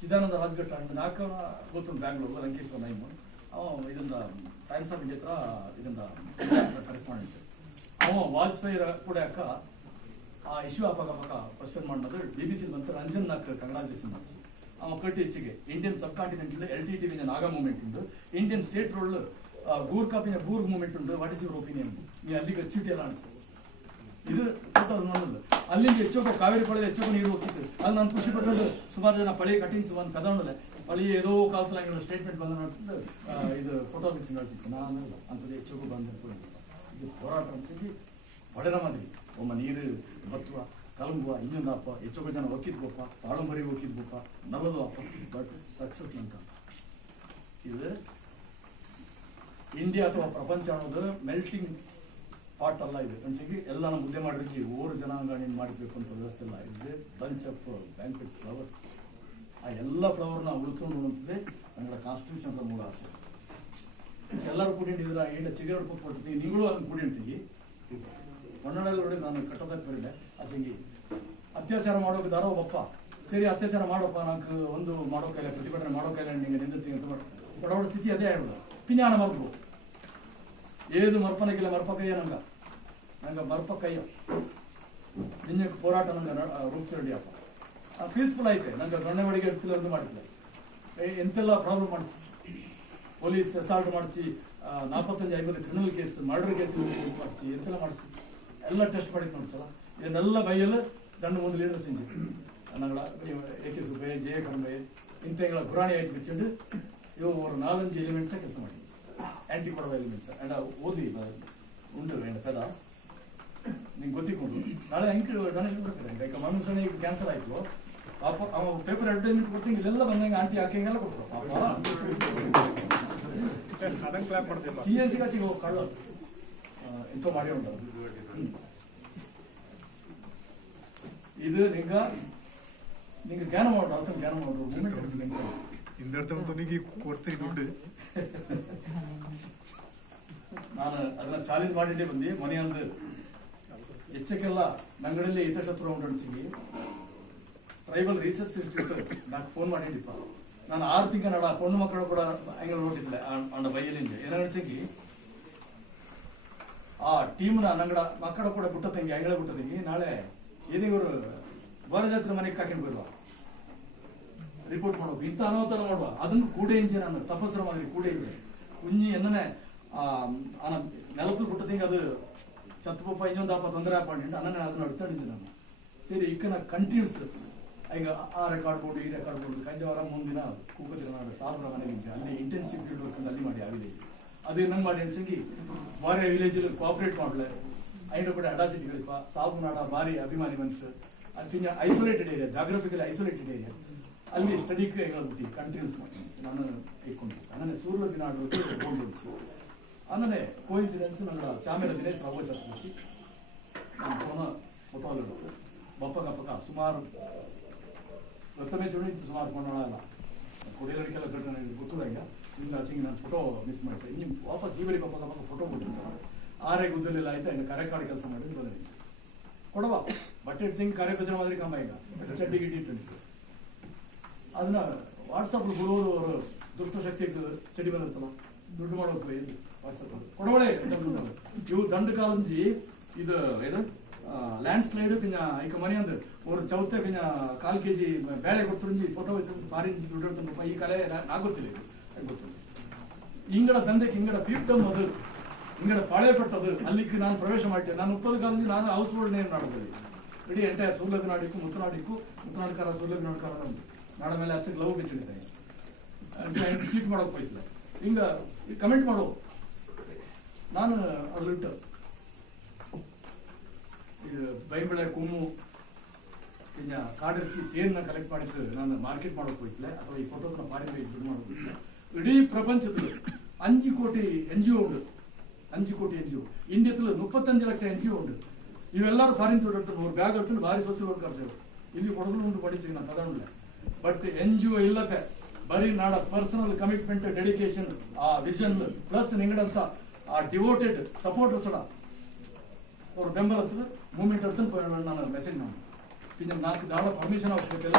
ಚಿದಾನಂದ ರಾಜ್ಘಟ್ ಅಂಡ್ ನಾಲ್ಕು ಗೊತ್ತುಂಟು ಬ್ಯಾಂಗ್ಳೂರು ಲಂಕೇಶ್ವರ ನೈಮ್ ಇದನ್ನ ಟೈಮ್ಸ್ ಆಫ್ ಇಂಡಿಯಾ ಇದನ್ನ ಕರೆಸ್ಪಾಂಡೆಂಟ್ ಅವ ವಾಜಪೇಯಿ ಕೂಡ ಅಕ್ಕ ಆ ಇಶ್ಯೂ ಆಪಾಗ ಕ್ವಶನ್ ಮಾಡಿದ್ರೆ BBC ಬಂತು ರಂಜನ್ ನಾಕ್ ಕಂಗ್ರಾಚುಲೇಷನ್ ಮಾಡಿಸಿ ಅವ ಕಟ್ಟಿ ಹೆಚ್ಚಿಗೆ ಇಂಡಿಯನ್ ಸಬ್ ಕಾಂಟಿನೆಂಟಲ್ LTT ಪಿಂಜ ನಾಗಾ ಮೂವ್ಮೆಂಟ್ ಉಂಟು ಇಂಡಿಯನ್ ಸ್ಟೇಟ್ ರೋಲ್ ಗೂರ್ಖಾ ಪಿಂಜ ಗೂರ್ಗ್ ಮೂವ್ಮೆಂಟ್ ಉಂಟು ವಾಟ್ ಇಸ್ ಯುವರ್ ಒಪಿನಿಯನ್ ನೀ ಅಲ್ಲಿಗೆ ಹಚ್ಚಿಟ್ಟು ಎಲ್ಲ ಅನ್ಸು ಇದು 2001 ಅಲ್ಲಿಂದ ಹೆಚ್ಚೋಗ ಕಾವೇರಿ ಕೊಳದ ಹೆಚ್ಚೋಗ ನೀರು ಹೋಗಿತ್ತು ಅಲ್ಲಿ ನಾನು ಖುಷಿ ಪಟ್ಟು ಸುಮಾರು ಜನ ಪಳಿ ಕಟಿಂಗ್ಸ್ ಒಂದು ಕದ ಉಂಡದೆ ಪಳಿ ಏದೋ ಕಾಲದಲ್ಲಿ ಸ್ಟೇಟ್ಮೆಂಟ್ ಬಂದ ನೋಡ್ತಿದ್ದು ಇದು ಫೋಟೋ ಪಿಕ್ಸ್ ನೋಡ್ತಿತ್ತು ನಾನಲ್ಲ ಅಂಥದ್ದು ಹೆಚ್ಚೋಗ ಬಂದಿರ್ತೀನಿ ಇದು ಹೋರಾಟ ಅನ್ಸಿದ್ದು ಹೊಡೆರ ಮಾದರಿ ಒಮ್ಮ ನೀರು ಬತ್ತುವ ಕಲಂಬುವ ಇನ್ನೊಂದು ಅಪ್ಪ ಹೆಚ್ಚೋಗ ಜನ ಒಕ್ಕಿದ್ಬೋಪ ತಾಳಂಬರಿ ಒಕ್ಕಿದ್ಬೋಪ ನಲ್ಲದು ಅಪ್ಪ ಬಟ್ ಸಕ್ಸಸ್ ನಂಕ ಇದು ಇಂಡಿಯಾ ಅಥವಾ ಪ್ರಪಂಚ ಅನ್ನೋದು ಮೆಲ್ಟಿಂಗ್ ಪಾಟ್ ಅಲ್ಲ ಇದು ಅಂಚೆಗೆ ಎಲ್ಲ ನಮ್ಮ ಮುದ್ದೆ ಮಾಡಿದ್ವಿ ಓರು ಜನಾಂಗ ನೀನು ಮಾಡಬೇಕು ಅಂತ ವ್ಯವಸ್ಥೆ ಇಲ್ಲ it's a bunch of banquets flower ಆ ಎಲ್ಲ ಫ್ಲವರ್ನ ಉಳ್ಕೊಂಡು ಉಳಿದ್ರೆ ನಗಳ ಕಾನ್ಸ್ಟಿಟ್ಯೂಷನ್ ಅಂತ ಮೂಲ ಆಸೆ ಎಲ್ಲರೂ ಕೂಡಿಟ್ಟಿದ್ರ ಏನ ಚಿಗರ್ ಕೊಟ್ಬಿಡ್ತೀವಿ ನೀಗಳು ಅದನ್ನು ಕೂಡಿಂತೀವಿ ಕನ್ನಡದಲ್ಲಿ ನೋಡಿ ನಾನು ಕಟ್ಟೋದಕ್ಕೆ ಬರಿದೆ ಆಚೆಗೆ ಅತ್ಯಾಚಾರ ಮಾಡೋಕಿದಾರೋ ಒಬ್ಬಪ್ಪ ಸರಿ ಅತ್ಯಾಚಾರ ಮಾಡೋಪ್ಪ ನಾಲ್ಕು ಒಂದು ಮಾಡೋ ಕೈಲ ಪ್ರತಿಭಟನೆ ಮಾಡೋ ಕೈಲ ನಿಂಗೆ ನಿಂದಿರ್ತೀನಿ ಅಂತ ಬಡವಡ ಸ್ಥಿತಿ ಅದೇ ಆಗೋದು ಪಿಂಜಾಣ ಮರ್ಪು ಏದು ಮರ್ಪನಕ್ಕಿಲ್ಲ ಮರ್ಪ ಕೈಯ ನಂಗೆ ಮರ್ಪ ಕೈಯ ನಿನ್ನೆ ಹೋರಾಟ ನಂಗೆ ರೂಪ್ಸ್ ರೆಡಿ ಅಪ್ಪ ಪೀಸ್ಫುಲ್ ಐತೆ ನಂಗೆ ಗಣ್ಣೆ ಒಳಗೆ ಇರ್ತಿಲ್ಲ ಅಂತ ಮಾಡಿದ್ದೆ ಎಂತೆಲ್ಲ ಪ್ರಾಬ್ಲಮ್ ಮಾಡಿಸಿ ಪೊಲೀಸ್ ಅಸಾಲ್ಟ್ ಮಾಡಿಸಿ 45-50 ಕ್ರಿಮಿನಲ್ ಕೇಸ್ ಮರ್ಡರ್ ಕೇಸ್ ಮಾಡಿಸಿ ಎಂತೆಲ್ಲ ಮಾಡಿಸಿ ಎಲ್ಲ ಟೆಸ್ಟ್ ಮಾಡಿದ್ ನೋಡ್ಸಲ್ಲ ಇದನ್ನೆಲ್ಲ ಬೈಯಲು ದಂಡು ಒಂದು ಲೀಡರ್ ಸಿಂಜಿ ನಂಗಳ AK ಸುಬ್ಬಯ್ಯ ಜೆ ಕರಂಬಯ್ಯ ಇಂಥಗಳ ಪುರಾಣಿ ಆಯ್ತು ಬಿಚ್ಚಂಡು ಇವು ஒரு 4-5 ಎಲಿಮೆಂಟ್ಸ ಕೆಲಸ ಮಾಡಿ ಆಂಟಿ ಕೊಡವ ಎಲಿಮೆಂಟ್ಸ್ ಅಂಡ್ ಓದಿ ಉಂಡು ಪೆದ ನಿಂಗೆ ಗೊತ್ತಿಕೊಂಡು ನಾಳೆ ಹೆಂಗೆ ಡೊನೇಷನ್ ಕೊಡ್ತಾರೆ ಈಗ ಮನುಷ್ಯನೇ ಈಗ ಕ್ಯಾನ್ಸರ್ ಆಯ್ತು ಪಾಪ ಅವ ಪೇಪರ್ ಅಡ್ವರ್ಟೈಸ್ಮೆಂಟ್ ಕೊಡ್ತೀನಿ ಇಲ್ಲೆಲ್ಲ ಬಂದಂಗೆ ಆಂಟಿ ಹಾಕಿಂಗೆಲ್ಲ ಕೊಡ್ತಾರೆ ಪಾಪ CNC ಗಾಚಿಗೆ ಹೋಗಿ ಕಳ್ಳ ಎಂತ ಮಾಡಿ ಉಂಟು ಇದು ನಿಂಗೆ ಜ್ಞಾನ ಮಾಡ್ರು ಅರ್ಥ ಜ್ಞಾನ ಮಾಡ್ರು ಮೂಮೆಂಟ್ ದುಡ್ಡು ನಾನು ಅದನ್ನ ಚಾಲೆಂಜ್ ಮಾಡಿಟ್ಟೆ ಬಂದು ಮನೆ ಅಂದ್ರೆ ಹೆಚ್ಚಕ್ಕೆಲ್ಲ ನಂಗಡಲ್ಲಿ ಹಿತಶತ್ರು ಉಂಟು ಟ್ರೈಬಲ್ ರಿಸರ್ಚ್ ಇನ್ಸ್ಟಿಟ್ಯೂಟ್ ನಾನು ಫೋನ್ ಮಾಡಿಟ್ಟಿಪ್ಪ ನಾನು 6 ತಿಂಗಳ ನಡ ಪೊಣ್ಣು ಮಕ್ಕಳು ಕೂಡ ಹಂಗೆ ನೋಡಿದ್ಲೆ ಅಣ್ಣ ಬೈಯಲಿಂದ ಏನಾಗಿ ಆ ಟೀಮ್ನ ನಂಗಡ ಮಕ್ಕಳ ಕೂಡ ಬಿಟ್ಟ ತಂಗಿ ಹಂಗೆ ಬಿಟ್ಟ ತಂಗಿ ನಾಳೆ ಏನಿವರು ವರಜಾತ್ರೆ ಮನೆಗೆ ಕಾಕೊಂಡು ಬರುವ ರಿಪೋರ್ಟ್ ಮಾಡ್ಬೇಕು ಇಂಥ ಅನಾಹುತರ ಮಾಡುವ ಅದನ್ನು ಕೂಡೆ ಇಂಜೆ ನಾನು ತಪಸ್ಸರ ಮಾಡಿ ಕೂಡೆ ಇಂಜೆ ಕುഞ്ഞി ಎನ್ನನೆ ನೆಲത്തിൽ ಬಿಟ್ಟದಂಗೆ ಅದು ಚತ್ತುಪಪ್ಪ ಇನ್ನೊಂದು ಅಪ್ಪ ತೊಂದರೆ ಹಾಕೊಂಡು ಅನ್ನನೇ ಅದನ್ನ ಅಡ್ತಾಡಿದ್ದೆ ನಾನು ಸರಿ ಇಕ್ಕನ ಕಂಟಿನ್ಯೂಸ್ ಈಗ ಆ ರೆಕಾರ್ಡ್ ಬೋರ್ಡು ಈ ರೆಕಾರ್ಡ್ ಬೋರ್ಡು ಕಂಜವಾರ ಮುಂದಿನ ಕೂಗುದಿನ ನಾಡು ಸಾವಿರ ಮನೆಗೆ ಅಲ್ಲಿ ಇಂಟೆನ್ಸಿವ್ ಫೀಲ್ಡ್ ವರ್ಕ್ ಅಲ್ಲಿ ಮಾಡಿ ಆ ವಿಲೇಜ್ ಅದು ನಂಗೆ ಮಾಡಿ ಅನ್ಸಂಗಿ ಬಾರಿ ವಿಲೇಜಲ್ಲಿ ಕೋಆಪರೇಟ್ ಮಾಡಲೆ ಐದು ಕೂಡ ಅಡಾಸಿಟಿಗಳಿಪ್ಪ ಸಾಬು ನಾಡ ಭಾರಿ ಅಭಿಮಾನಿ ಮನುಷ್ಯರು ಅದು isolated area geographically isolated area ಅಲ್ಲಿ ಸ್ಟಡಿಗೆ ಹೇಳ್ಬಿಟ್ಟು ಕಂಟಿನ್ಯೂಸ್ ಮಾಡಿ ನಾನು ಇಟ್ಕೊಂಡು ಅನ್ನೇ ಸೂರ್ಯ ದಿನಾಡು ಬೋರ್ಡು ಅನ್ನೇ ಕೋಇನ್ಸಿಡೆನ್ಸ್ ನಂಗೆ ಚಾಮೇಲ ದಿನೇಶ್ ರಾವ್ ಚರ್ಚಿಸಿ ನಾನು ಫೋಟೋ ಬಪ್ಪ ಗಪ್ಪಕ ಸುಮಾರು ಪ್ರಥಮೆ ಚೂಡಿ ಸುಮಾರು ಕೊಂಡೋಣ ಕುಡಿಯೋರಿಗೆಲ್ಲ ಘಟನೆ ಗೊತ್ತಿಲ್ಲ ಹಿಂಗೆ ಹಸಿಂಗೆ ನಾನು ಫೋಟೋ ಮಿಸ್ ಮಾಡಿದೆ ಇನ್ನು ವಾಪಸ್ ಈ ಬರಿ ಬಪ್ಪ ಗಪ್ಪಕ ಫೋಟೋ ಕೊಟ್ಟಿರ್ತಾರೆ ಆರೇ ಗುದ್ದಲಿಲ್ಲ ಆಯ್ತು ಹಂಗೆ ಕರೆಕಾಡಿ ಕೆಲಸ ಮಾಡಿದ್ರೆ ಬಂದ್ರೆ ಕೊಡವ ಬಟ್ಟೆ ಇಡ್ತೀನಿ ಕಾರ್ಯಕರ್ತರ ಮಾದರಿ ಕಮ್ಮ ಈಗ ಚಡ್ಡಿ ಗಿಡ್ಡಿ ಇಟ್ಟು ಅದನ್ನ ವಾಟ್ಸಪ್ ಬಿಡೋದು ಅವರು ದುಷ್ಟಶಕ್ತಿ ಚಡಿ ಬಂದಿರ್ತಲ್ಲ ದುಡ್ಡು ಮಾಡೋಕೆ ಇದು ವಾಟ್ಸಪ್ ಕೊಡವಳೆ ಇವು ದಂಡ ಕಾಲಂಜಿ ಇದು ಏನು ಲ್ಯಾಂಡ್ ಸ್ಲೈಡ್ ಪಿಂಜ ಈಗ ಮನೆ ಅಂದ್ ಒಂದು ಚೌತೆ ಪಿಂಜ 1/4 kg ಬೇಳೆ ಕೊಡ್ತುಂಜಿ ಫೋಟೋ ಫಾರಿನ್ ದುಡ್ಡು ಇಡ್ತಾನಪ್ಪ ಈ ಕಲೆ ನಾ ಗೊತ್ತಿಲ್ಲ ಇದು ಗೊತ್ತಿಲ್ಲ ಇಂಗಡ ದಂಧೆಗೆ ಇಂಗಡ ಪೀಪ್ಟಮ್ ಅದು ಇಂಗಡ ಪಾಳೆ ಪಟ್ಟದು ಅಲ್ಲಿಗೆ ನಾನು ಪ್ರವೇಶ ಮಾಡ್ತೇನೆ ನಾನು ಉಪ್ಪದ ಕಾಲದಲ್ಲಿ ನಾನು ಹೌಸ್ ಹೋಲ್ಡ್ ನೇಮ್ ಮಾಡಿದ್ದೆ ಇಡೀ ಎಂಟೈರ್ ಸೂರ್ಲಗ್ ನಾಡಿಕ್ಕು ಮುತ್ತನಾಡ್ಕಾರ ಸೂರ್ಲಗ್ ನಾಡ್ಕಾರ ನಾಡ ಮೇಲೆ ಹಚ್ಚಕ್ಕೆ ಲವ್ ಬಿಚ್ಚಿದೆ ಚೀಟ್ ಮಾಡೋಕೆ ಹೋಯ್ತಿಲ್ಲ ಹಿಂಗ ಕಮೆಂಟ್ ಮಾಡೋ ನಾನು ಅದ್ಲಿಟ್ಟು ಇದು ಬೈಬಳೆ ಕೊಮ್ಮು ಇನ್ನ ಕಾಡಿರ್ಚಿ ತೇರ್ನ ಕಲೆಕ್ಟ್ ಮಾಡಿದ್ದು ನಾನು ಮಾರ್ಕೆಟ್ ಮಾಡೋಕೆ ಹೋಯ್ತಿಲ್ಲ ಅಥವಾ ಈ ಫೋಟೋನ ಫಾರಿನ್ ದುಡ್ಡು ಮಾಡೋಕೆ ಹೋಯ್ತಿಲ್ಲ ಇಡೀ ಪ್ರಪಂಚದಲ್ಲಿ 5 ಕೋಟಿ NGO ಉಂಟು 5 ಕೋಟಿ NGO ಇಂಡಿಯಾದಲ್ಲಿ 35 ಲಕ್ಷ NGO ಉಂಟು ಇವೆಲ್ಲರೂ ಫಾರಿನ್ ದುಡ್ಡು ಇರ್ತಾರೆ 1 ಬ್ಯಾಗ್ ಇರ್ತಾರೆ ಭಾರಿ ಸೋಸಿಯಲ್ ವರ್ಕರ್ಸ್ ಇಲ್ಲಿ ಕೊಡಗಲು ಉಂಟು ಪಡಿಸಿ ನಾನು ತಗೊಂಡ್ಲೆ ಬಟ್ NGO ಇಲ್ಲದೆ ಬರೀ ನಾಡ ಪರ್ಸನಲ್ ಕಮಿಟ್ಮೆಂಟ್ ಡೆಡಿಕೇಶನ್ ಆ ವಿಷನ್ ಪ್ಲಸ್ ನಿಂಗಡಂತ ಆ ಡಿವೋಟೆಡ್ ಸಪೋರ್ಟರ್ಸ್ ಅವ್ರ ಬೆಂಬಲ ಮೂವ್ಮೆಂಟ್ ಅಂತ ನಾನು ಮೆಸೇಜ್ ಮಾಡಿ പിന്നെ ನಾಲ್ಕು ದಾಳ ಪರ್ಮಿಷನ್ ಅವಶ್ಯಕತೆ ಇಲ್ಲ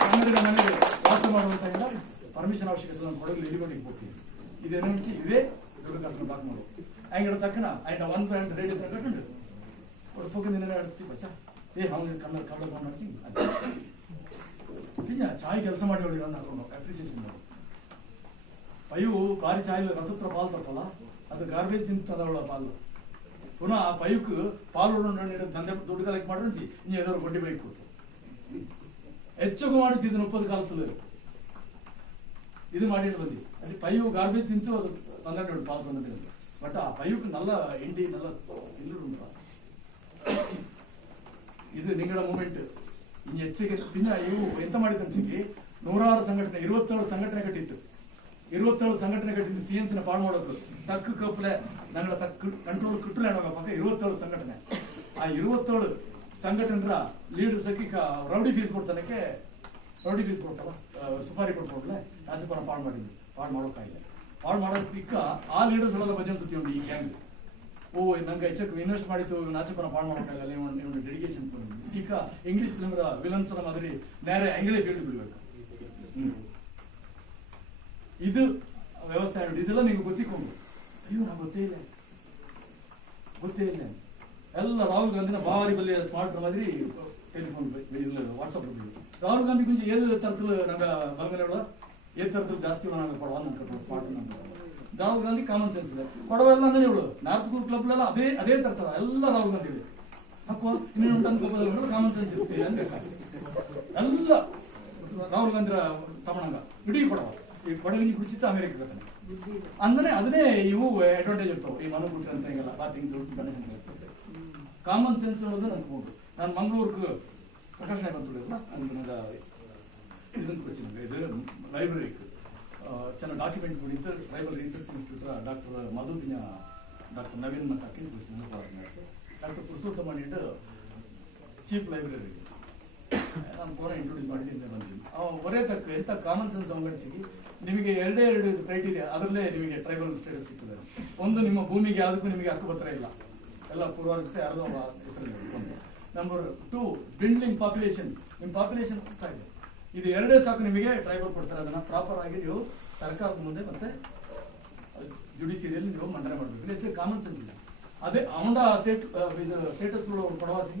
ಕನ್ನಡಿಗ ಮನೆಗೆ ವಾಸ ಮಾಡುವಂತ ಇಲ್ಲ ಪರ್ಮಿಷನ್ ಅವಶ್ಯಕತೆ ಇಲ್ಲ ಕೊಡಗು ಎಲಿಗೋಟಿಗೆ ಹೋಗ್ತೀವಿ ಇದೇನು ಮುಂಚೆ ಇವೇ ದುಡ್ಡು ಕಾಸನ್ನು ಬ್ಲಾಕ್ ಮಾಡು ಹಂಗಿಡ ತಕ್ಕನ ಆಯ್ನ 1 ಪಾಯಿಂಟ್ ರೇಡಿಯೋ ತಗೊಂಡು ಒಡಪಕ್ಕ ನಿನ್ನ ಆಡ್ತೀವಿ ಬಚ್ಚ ಅವ್ನಿಗೆ ಕನ್ನಡ ಕನ್ನಡ ಮಾಡಿಸಿ പിന്നെ ಚಾಯ್ ಕೆಲಸ ಮಾಡಿ ಹೊಡಿರೋ ಹಾಕೊಂಡು ಅಪ್ರಿಸಿಯೇಷನ್ ಮಾಡು ಪೈವು ಬಾರಿ ಚಾಯ್ ರಸತ್ರ ಪಾಲ್ ತಪ್ಪಲ್ಲ ಅದು ಗಾರ್ಬೇಜ್ ತಿಂತದವಳ ಪಾಲು ಪುನಃ ಆ ಪೈಕ್ ಪಾಲು ದಂಧೆ ದುಡ್ಡು ಕಲೆಕ್ಟ್ ಮಾಡ್ರಿ ಇನ್ನು ಏದಾದ್ರು ಬಡ್ಡಿ ಬೈಕ್ ಕೊಟ್ಟು ಹೆಚ್ಚು ಮಾಡಿದ್ದು 30 ಕಾಲದಲ್ಲಿ ಇದು ಮಾಡಿಟ್ಟು ಬಂದಿ ಅಲ್ಲಿ ಪೈವು ಗಾರ್ಬೇಜ್ ತಿಂತು ಅದು 12 ಪಾಲ್ ಬಂದಿದೆ ಬಟ್ ಆ ಪೈಕ್ ನಲ್ಲ ಇಂಡಿ ನಲ್ಲ ಇಲ್ಲೂ ಉಂಟ ಇದು ನಿಂಗಳ ಮೂಮೆಂಟ್ ಇನ್ನು ಹೆಚ್ಚಿಗೆ ಪಿನ್ನ ಇವು ಎಂತ ಮಾಡಿದಂಚಿಗೆ 106 ಸಂಘಟನೆ 27 ಸಂಘಟನೆ ಕಟ್ಟಿತ್ತು 27 ಸಂಘಟನೆ ಕಟ್ಟಿದ್ದು CNC ಪಾಡು ಮಾಡೋದು ತಕ್ಕ ಕಪ್ಪಲೆ ನಂಗಳ ತಕ್ಕ ಕಂಟ್ರೋಲ್ ಕಿಟ್ಟಲೆ ಪಕ್ಕ 27 ಸಂಘಟನೆ ಆ 27 ಸಂಘಟನೆರ ಲೀಡರ್ಸ್ ರೌಡಿ ಫೀಸ್ ಕೊಡ್ತಾನಕ್ಕೆ ರೌಡಿ ಫೀಸ್ ಕೊಡ್ತಾರ ಸುಪಾರಿ ಕೊಟ್ಕೊಡ್ಲೆ ರಾಜ್ಯಪಾಲ ಪಾಡು ಮಾಡಿದ್ವಿ ಪಾಡು ಮಾಡೋಕ್ಕಾಗಿಲ್ಲ ಪಾಡು ಮಾಡೋದಕ್ಕೆ ಆ ಲೀಡರ್ಸ್ ಒಳಗೆ ಭಜನ್ ಸುತ್ತಿ ಉಂಟು ಈ ಗ್ಯಾಂಗ್ ಓ ನಂಗೆ ಹೆಚ್ಚಕ್ಕೆ ಇನ್ವೆಸ್ಟ್ ಮಾಡಿತ್ತು ನಾಚಪ್ಪನ ಪಾಡು ಮಾಡೋಕ್ಕಾಗಲ್ಲ ಇವನು ಡೆಡಿಕೇಶನ್ ಈಗ ಇಂಗ್ಲಿಷ್ ಫಿಲ್ಮ್ ವಿಲನ್ಸ್ ಮಾದರಿ ನೇರೆ ಅಂಗಡಿ ಫೀಲ್ಡ್ ಬಿಡ್ಬೇಕು ಇದು ವ್ಯವಸ್ಥೆ ಆಗಿದೆ ಇದೆಲ್ಲ ನಿಮ್ಗೆ ಗೊತ್ತಿಕೊಂಡು ಅಯ್ಯೋ ನಾ ಗೊತ್ತೇ ಇಲ್ಲ ಎಲ್ಲ ರಾಹುಲ್ ಗಾಂಧಿನ ಭಾರಿ ಬಲ್ಲಿ ಸ್ಮಾರ್ಟ್ ಮಾದರಿ ಟೆಲಿಫೋನ್ ವಾಟ್ಸಪ್ ರಾಹುಲ್ ಗಾಂಧಿ ಗುಂಜಿ ಏದು ತರತಲು ನಂಗೆ ಬಲಗನೆಗಳು ಏದು ತರತಲು ಜಾಸ್ತಿ ನಂಗೆ ಕೊಡವ ನಂಗೆ ಸ್ಮಾರ್ಟ್ ನಂಗೆ ರಾಹುಲ್ ಗಾಂಧಿ ಕಾಮನ್ ಸೆನ್ಸ್ ಇದೆ ಕೊಡವೆಲ್ಲ ಅಂದ್ರೆ ಇವಳು ನಾರ್ತ್ ಕೂರ್ ಕ್ಲಬ್ ಎಲ್ಲ ಅದೇ ತರ್ತಾರ ಎಲ್ಲ ರಾಹುಲ್ ಗಾಂಧಿ ಹಾಕುವ ಇನ್ನೊಂದು ಕಾಮನ್ ಸೆನ್ಸ್ ಇರುತ್ತೆ ಅನ್ಬೇಕಾಗ್ತದೆ ಎಲ್ಲ ರಾಹುಲ್ ಗಾಂಧಿ ತಮಣಂಗ ಇಡೀ ಕೊಡವ ಈ ಕೊಡಗಿನ ಕುಡಿಚಿತ್ತ ಅಮೆರಿಕ ಬರ್ತಾನೆ ಅಂದ್ರೆ ಅದನ್ನೇ ಇವು ಅಡ್ವಾಂಟೇಜ್ ಇರ್ತಾವೆ ಈ ಮನು ಬಿಟ್ರೆ ಅಂತ ಹಿಂಗಲ್ಲ ಬಾತಿಂಗ್ ದುಡ್ಡು ಕಾಮನ್ ಸೆನ್ಸ್ ಅನ್ನೋದು ನನ್ಕೊಂಡು ನಾನು ಮಂಗಳೂರ್ಗೆ ಪ್ರಕಾಶನ ಬಂದ್ಬಿಡಿರಲ್ಲ ಅಂದ್ರೆ ನಂಗೆ ಇದನ್ನು ಕೊಡ್ತೀನಿ ಇದು ಲೈಬ್ರರಿ ಚೆನ್ನಾಗಿ ಡಾಕ್ಯುಮೆಂಟ್ ಕುಡಿತು tribal research institute doctor Madhu ಪಿನ ಡಾಕ್ಟರ್ ನವೀನ್ ಮತ್ತು ಅಕ್ಕಿನ ಕುಡಿಸಿದ ಡಾಕ್ಟರ್ ಪುರುಷೋತ್ತಮ ನೀಡು ಚೀಫ್ ಲೈಬ್ರರಿ ನಾನು ಫೋನ ಇಂಟ್ರೊಡ್ಯೂಸ್ ಮಾಡಿ ಬಂದಿದ್ದೀನಿ ಒರೇ ತಕ್ಕ ಎಂಥ ಕಾಮನ್ ಸೆನ್ಸ್ ಅವಗಣಿಸಿಗಿ ನಿಮಗೆ ಎರಡೇ ಕ್ರೈಟೀರಿಯಾ ಅದರಲ್ಲೇ ನಿಮಗೆ ಟ್ರೈಬಲ್ ಸ್ಟೇಟಸ್ ಸಿಗ್ತದೆ ಒಂದು ನಿಮ್ಮ ಭೂಮಿಗೆ ಯಾವುದಕ್ಕೂ ನಿಮಗೆ ಹಕ್ಕುಪತ್ರ ಇಲ್ಲ ಎಲ್ಲ ಪೂರ್ವಾರಿಸಿದೆ ಯಾರ್ದೋ ಹೆಸರಲ್ಲಿ ಒಂದು ನಂಬರ್ 2 ಬಿಲ್ಡಿಂಗ್ ಪಾಪ್ಯುಲೇಷನ್ ನಿಮ್ಮ ಪಾಪ್ಯುಲೇಷನ್ ಆಗ್ತಾ ಇದೆ ಇದು ಎರಡೇ ಸಾಕು ನಿಮಗೆ ಟ್ರೈಬಲ್ ಕೊಡ್ತಾರೆ ಅದನ್ನ ಪ್ರಾಪರ್ ಆಗಿ ನೀವು ಸರ್ಕಾರದ ಮುಂದೆ ಮತ್ತೆ ಜುಡಿಷಿಯರಿಯಲ್ಲಿ ನೀವು ಮಂಡನೆ ಮಾಡಬೇಕು ಹೆಚ್ಚು ಕಾಮನ್ ಸೆನ್ಸ್ ಇಲ್ಲ ಅದೇ ಅವನ ಸ್ಟೇಟಸ್ಗಳು ಕೊಡವಾಸಿ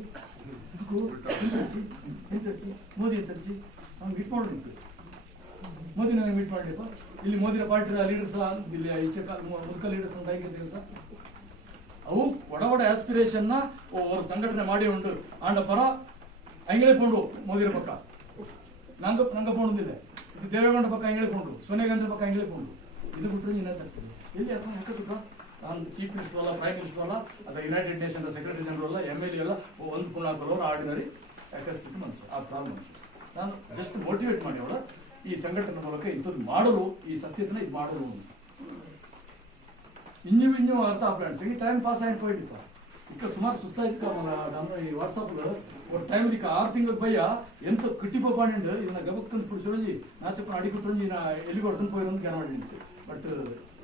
ಎಂತರ್ಚಿ ಮೋದಿ ಎಂತರ್ಚಿ ಅವ್ನು ಮೀಟ್ ಮಾಡೋದು ನಿಂತು ಮೋದಿ ನನಗೆ ಮೀಟ್ ಮಾಡಲಿಪ್ಪ ಇಲ್ಲಿ ಮೋದಿಯ ಪಾರ್ಟಿ ಲೀಡರ್ಸ್ ಇಲ್ಲಿ ಈಚೆ ಮುಲ್ಕ ಲೀಡರ್ಸ್ ಅಂತ ಹೇಗಿರ್ತೀವಿ ಸರ್ ಅವು ಒಡ ಆಸ್ಪಿರೇಷನ್ ಅವರು ಸಂಘಟನೆ ಮಾಡಿ ಉಂಟು ಆಂಡ ಪರ ಅಂಗಳೆ ಪೋಂಡು ಮೋದಿಯ ಪಕ್ಕ ನಂಗೆ ಪೋಣದಿದೆ ಇದು ದೇವೇಗೌಡ ಪಕ್ಕ ಅಂಗಳೆ ಪೋಂಡು ಸೋನಿಯಾ ಗಾಂಧಿ ಪಕ್ಕ ಅಂಗಳೆ ಪೋಂಡು ಇದು ಬಿಟ್ಟರೆ ಇನ್ನೇನು ತಗ್ತದೆ ಎಲ್ಲಿ ಅಪ್ಪ ಯಾಕಪ್ಪ ನಾನು ಚೀಫ್ ಮಿನಿಸ್ಟರ್ ಅಲ್ಲ ಪ್ರೈಮ್ ಮಿನಿಸ್ಟರ್ ಅಲ್ಲ ಅಥವಾ ಯುನೈಟೆಡ್ ನೇಷನ್ ಸೆಕ್ರೆಟರಿ ಜನರಲ್ ಅಲ್ಲ MLA ಅಲ್ಲ ಒಂದು ಪುಣಾಕರು ಆರ್ಡಿನರಿ ಯಾಕಸ್ಥಿತಿ ಮನುಷ್ಯ ಆ ಪ್ರಾಬ್ಲಮ್ ನಾನು ಜಸ್ಟ್ ಮೋಟಿವೇಟ್ ಮಾಡಿ ಅವಳ ಈ ಸಂಘಟನೆ ಮೂಲಕ ಇಂಥದ್ದು ಮಾಡಲು ಈ ಸತ್ಯತನ ಇದು ಮಾಡಲು ಇನ್ನೂ ಅರ್ಥ ಫ್ರೆಂಡ್ಸ್ ಈ ಟೈಮ್ ಪಾಸ್ ಆಗಿ ಹೋಯ್ತಿಪ್ಪ ಈಗ ಸುಮಾರು ಸುಸ್ತಾಯ್ತು ನಮ್ಮ ಈ ವಾಟ್ಸಪ್ ஒரு டைம்லிக்கு 6 ತಿಂಗಳ ಬಯ್ಯ ಎಂತ ಕಟ್ಟಿಪ ಪಾಂಡ್ ಇದನ್ನ ಗಬಕ್ಕಂತ ಪುಡಿಸೋಜಿ ನಾಚಪ್ಪ ಅಡಿಕೊಟ್ಟೊಂಜಿ ನಾ ಎಲ್ಲಿ ಕೊಡ್ತಂತ ಪೋಯಿರಂತ ಗ್ಯಾನ ಮಾಡಿ ನಿಂತು ಬಟ್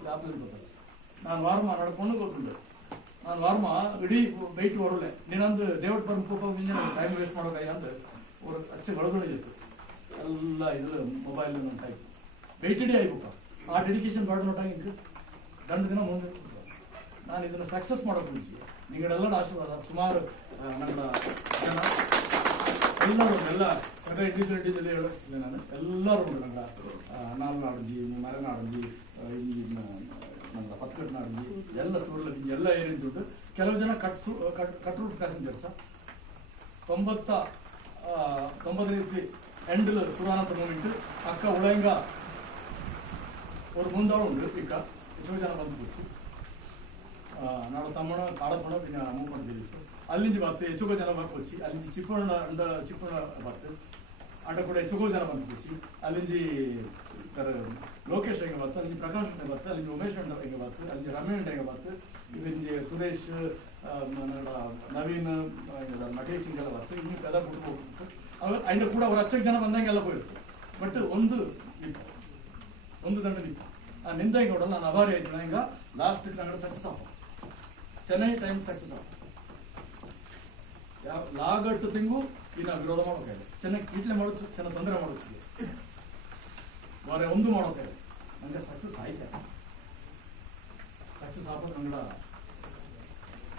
ದಾಪಲೆ ಗೊತ್ತಾಯ್ತು ನಾನು ವಾರಮ ನಡ್ಕೊಂಡು ಗೊತ್ತುಂಟು ನಾನು ವಾರಮ ಇಡೀ ಬೈಟ್ ಹೊರಲೆ ನೀನೊಂದು ದೇವಟ್ ಬಂದು ಕೋಪ ಮುಂಜಾನೆ ಟೈಮ್ ವೇಸ್ಟ್ ಮಾಡೋಕಯ್ಯ ಅಂತ ಅವ್ರ ಅಚ್ಚೆ ಬಳದೊಳಿತ್ತು ಎಲ್ಲ ಇದು ಮೊಬೈಲ್ ನನ್ನ ಟೈಪ್ ಬೈಟ್ ಇಡೀ ಆಯ್ಬೇಕ ಆ ಡೆಡಿಕೇಶನ್ ಬಾಡ್ ನೋಟಾಗಿ ಇಂಕ ದಂಡ ದಿನ ಮುಂದೆ ನಾನು ಇದನ್ನು ಸಕ್ಸಸ್ ಮಾಡೋಕೆ ಮುಂಚೆ ನಿಗಳೆಲ್ಲ ಆಶೀರ್ವಾದ ಸುಮಾರು ನನ್ನ ಜನ ಎಲ್ಲರೂ ಎಲ್ಲ ಇಂಡಿವಿಜುವಲ್ ಹೇಳು ನಾನು ಎಲ್ಲರೂ ನನ್ನ ನಾಲ್ನಾಡಂಜಿ ಮಲೆನಾಡಂಜಿ ಈ ನಮ್ಮ ಪತ್ಕಟ್ನಾಡಂಜಿ ಎಲ್ಲ ಸೂರಲಂಜಿ ಎಲ್ಲ ಏನೇನು ದುಡ್ಡು ಕೆಲವು ಜನ ಕಟ್ರೂಟ್ ಪ್ಯಾಸೆಂಜರ್ಸ 90 ಇಸ್ವಿ ಎಂಡಲ್ ಸುರಾನಂತ ಮೂಮೆಂಟ್ ಅಕ್ಕ ಉಳಂಗ ஒரு மூந்தாலும் உண்டு இக்கா யசோஜான வந்து போச்சு நாட தம்மன காலப்பண பின்ன மூவ் பண்ணிட்டு ಅಲ್ಲಿಂದ ಬರ್ತೆ ಹೆಚ್ಚುಗೋ ಜನ ಬರ್ತು వచ్చి ಅಲ್ಲಿಂದ ಚಿಪ್ಪಣ್ಣ ಬರ್ತು ಅಡ್ಡ ಕೂಡ ಹೆಚ್ಚುಗೋ ಜನ ಬಂದು ಕೂಚಿ ಅಲ್ಲಿಂದ ಲೋಕೇಶ್ ಹೆಂಗೆ ಬರ್ತು ಅಲ್ಲಿ ಪ್ರಕಾಶ್ ಹೆಂಗೆ ಬರ್ತು ಅಲ್ಲಿ ಉಮೇಶ್ ಹೆಂಗೆ ಬರ್ತು ಅಲ್ಲಿ ರಮೇಶ್ ಹೆಂಗೆ ಬರ್ತು ಇಲ್ಲಿಂದ ಸುರೇಶ್ ನವೀನ್ ಮಟೇಶ್ ಹಿಂಗೆಲ್ಲ ಬರ್ತು ಇನ್ನು ಕದ ಬಿಟ್ಟು ಹೋಗ್ಬಿಟ್ಟು ಅವ್ರು ಕೂಡ ಅವ್ರು 10 ಜನ ಬಂದಂಗೆಲ್ಲ ಹೋಗಿರ್ತು ಬಟ್ ಒಂದು ದಂಡ ನಿಪ್ಪ ಆ ನಿಂದ ಕೂಡ ನಾನು ಅಭಾರಿ ಆಯ್ತು ಹಿಂಗ ಲಾಸ್ಟ್ ನಂಗಡ ಸಕ್ಸಸ್ ಆಪ ಚೆನ್ನೈ ಟೈಮ್ ಸಕ್ಸಸ್ ಆಪ ಯಾವ ಲಾಗಟ್ಟು ತಿಂಗು ಇನ್ನ ವಿರೋಧ ಮಾಡೋಕೆ ಚೆನ್ನಾಗಿ ಕೀಟ್ಲೆ ಮಾಡೋದು ಚೆನ್ನಾಗಿ ತೊಂದರೆ ಮಾಡೋದು ಬಾರೆ ಒಂದು ಮಾಡೋಕೆ ನಂಗೆ ಸಕ್ಸಸ್ ಆಯ್ತು ಸಕ್ಸಸ್ ಆಗೋದು ನಂಗಡ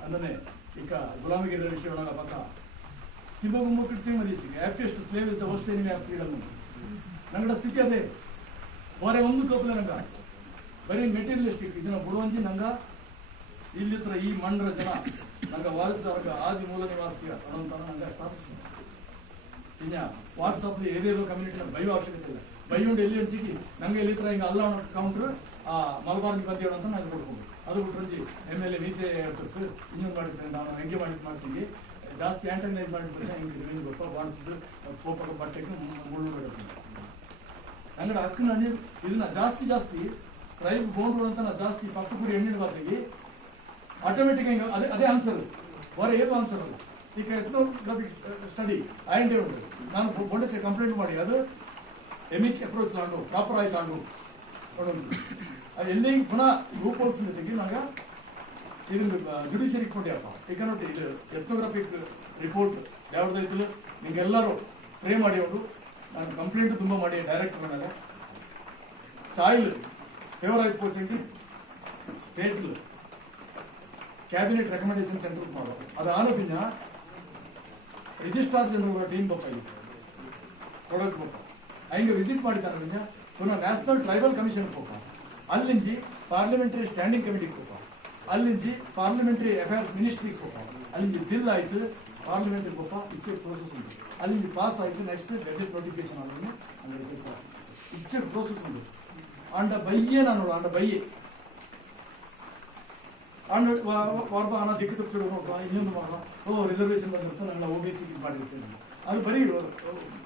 ಅಂದನೆ ಈಗ ಗುಲಾಮಿಗಿರ ವಿಷಯ ಒಳಗ ಪಕ್ಕ ತಿಂಬ ಕ್ರಿಸ್ಟಿಯನ್ ಮದೀಸಿಗೆ aptest slave is the worst enemy of freedom ನಂಗಡ ಸ್ಥಿತಿ ಅದೇ ಬಾರೆ ಒಂದು ಕಪ್ಪಲೆ ನಂಗ ಬರೀ ಮೆಟೀರಿಯಲಿಸ್ಟಿಕ್ ಇದನ್ನ ಬಿಡುವಂಜಿ ನಂಗ ಇಲ್ಲಿತ್ರ ಈ ಮಂಡ್ರ ಜನ ನಂಗ ವಾಲ್ದವರ್ಗ ಆದಿ ಮೂಲ ನಿವಾಸಿಯ ಅನ್ನೋಂತ ನಂಗೆ ಸ್ಥಾಪಿಸ್ತೀನಿ ಇನ್ನ ವಾಟ್ಸಪ್ ಏನೇನೋ ಕಮ್ಯುನಿಟಿನ ಬೈಯೋ ಅವಶ್ಯಕತೆ ಇಲ್ಲ ಬೈಯುಂಡು ಎಲ್ಲಿ ಅನ್ಸಿಗಿ ನಂಗೆ ಇಲ್ಲಿತ್ರ ಹಿಂಗ ಅಲ್ಲ ಕೌಂಟ್ರ್ ಆ ಮಲಬಾರ್ಗೆ ಬಂದಿಯೋಣ ಅಂತ ನಾನು ಕೊಡ್ಕೊಂಡು ಅದು ಬಿಟ್ರಂಜಿ MLA ಮೀಸೆ ಹೇಳ್ತಿರ್ತು ಇನ್ನೊಂದು ಮಾಡಿರ್ತೇನೆ ನಾನು ಹೆಂಗೆ ಮಾಡ್ತೀನಿ ಜಾಸ್ತಿ ಆಂಟನೈಸ್ ಮಾಡಿಬಿಟ್ರೆ ಹಿಂಗೆ ಗೊತ್ತ ಮಾಡ್ತಿದ್ದು ಕೋಪಕ ಬಟ್ಟೆಗೆ ಮುಳ್ಳು ಬಿಡುತ್ತೆ ನಂಗಡ ಹಕ್ಕು ಇದನ್ನ ಜಾಸ್ತಿ ಟ್ರೈಬ್ ಬೋಂಡ್ಗಳು ಅಂತ ನಾ ಜಾಸ್ತಿ ಪಕ್ಕ ಕೂಡಿ ಎಣ್ಣೆ ಬಾತಿಗೆ ಆಟೋಮೆಟಿಕ್ ಅದೇ ಆನ್ಸರ್ ಹೊರ ಏನು ಆನ್ಸರ್ ಅಲ್ಲ ಈಗ ಎಥ್ನೋಗ್ರಫಿಕ್ ಸ್ಟಡಿ ಐಂಡೇ ಉಂಟು ನಾನು ಬೊಂಡೆಸೆ ಕಂಪ್ಲೇಂಟ್ ಮಾಡಿ ಅದು ಎಮಿಕ್ ಅಪ್ರೋಚ್ ಲಾಂಡು ಪ್ರಾಪರ್ ಆಗಿ ಲಾಂಡು ಅದು ಎಲ್ಲಿ ಪುನಃ ಗ್ರೂಪ್ ಹೋಲ್ಸ್ ತೆಗಿ ನಂಗೆ ಇದನ್ನು ಜುಡಿಷಿಯರಿ ಕೊಟ್ಟಿಯಪ್ಪ ಈಗ ನೋಡಿ ಇದು ಎಥ್ನೋಗ್ರಫಿಕ್ ರಿಪೋರ್ಟ್ ಯಾವ್ದಾಯ್ತು ನಿಮ್ಗೆಲ್ಲರೂ ಪ್ರೇ ಮಾಡಿ ಅವರು ನಾನು ಕಂಪ್ಲೇಂಟ್ ತುಂಬ ಮಾಡಿ ಡೈರೆಕ್ಟರ್ ಮೇಲೆ ಸಾಯಿಲ್ ಫೇವರ್ ಆಯ್ತು ಪೋಚೆಂಟಿ ಸ್ಟೇಟ್ ಕ್ಯಾಬಿನೆಟ್ ರೆಕಮೆಂಡೇಶನ್ ಸೆಂಟರ್ ಮಾಡೋದು ಅದಾದ ಪಿನ್ನ ರಿಜಿಸ್ಟ್ರಾರ್ ಜನರ ಟೀಮ್ ಬಪ್ಪ ಇತ್ತು ಕೊಡೋಕೆ ಬಪ್ಪ ಹಂಗೆ ವಿಸಿಟ್ ಮಾಡಿದ್ದಾನೆ ಪಿನ್ನ ಪುನಃ ನ್ಯಾಷನಲ್ ಟ್ರೈಬಲ್ ಕಮಿಷನ್ ಹೋಗ ಅಲ್ಲಿಂಜಿ ಪಾರ್ಲಿಮೆಂಟರಿ ಸ್ಟ್ಯಾಂಡಿಂಗ್ ಕಮಿಟಿಗೆ ಹೋಗ ಅಲ್ಲಿಂಜಿ ಪಾರ್ಲಿಮೆಂಟರಿ ಅಫೇರ್ಸ್ ಮಿನಿಸ್ಟ್ರಿಗೆ ಹೋಗ ಅಲ್ಲಿಂಜಿ ಬಿಲ್ ಆಯ್ತು ಪಾರ್ಲಿಮೆಂಟ್ಗೆ ಹೋಗ ಇಚ್ಚೆ ಪ್ರೋಸೆಸ್ ಉಂಟು ಅಲ್ಲಿಂಜಿ ಪಾಸ್ ಆಯ್ತು ನೆಕ್ಸ್ಟ್ ಗೆಜೆಟ್ ನೋಟಿಫಿಕೇಶನ್ ಆದ್ಮೇಲೆ ಅಂದ್ರೆ ಕೆಲಸ ಇಚ್ಚೆ ಪ್ರೋಸೆಸ್ ಉಂಟು ಆಂಡ ಬಯ್ಯೇ ನಾನು ಆಂಡ ಬಯ್ಯೆ ಆಂಡ ವಾರ್ಬ ಹಣ ದಿಕ್ಕು ತಪ್ಪಿಡು ಇನ್ನೊಂದು ರಿಸರ್ವೇಶನ್ ಬಂದಿರುತ್ತೆ ನನ್ನ OBC ಮಾಡಿರ್ತೇನೆ ಅದು ಬರೀ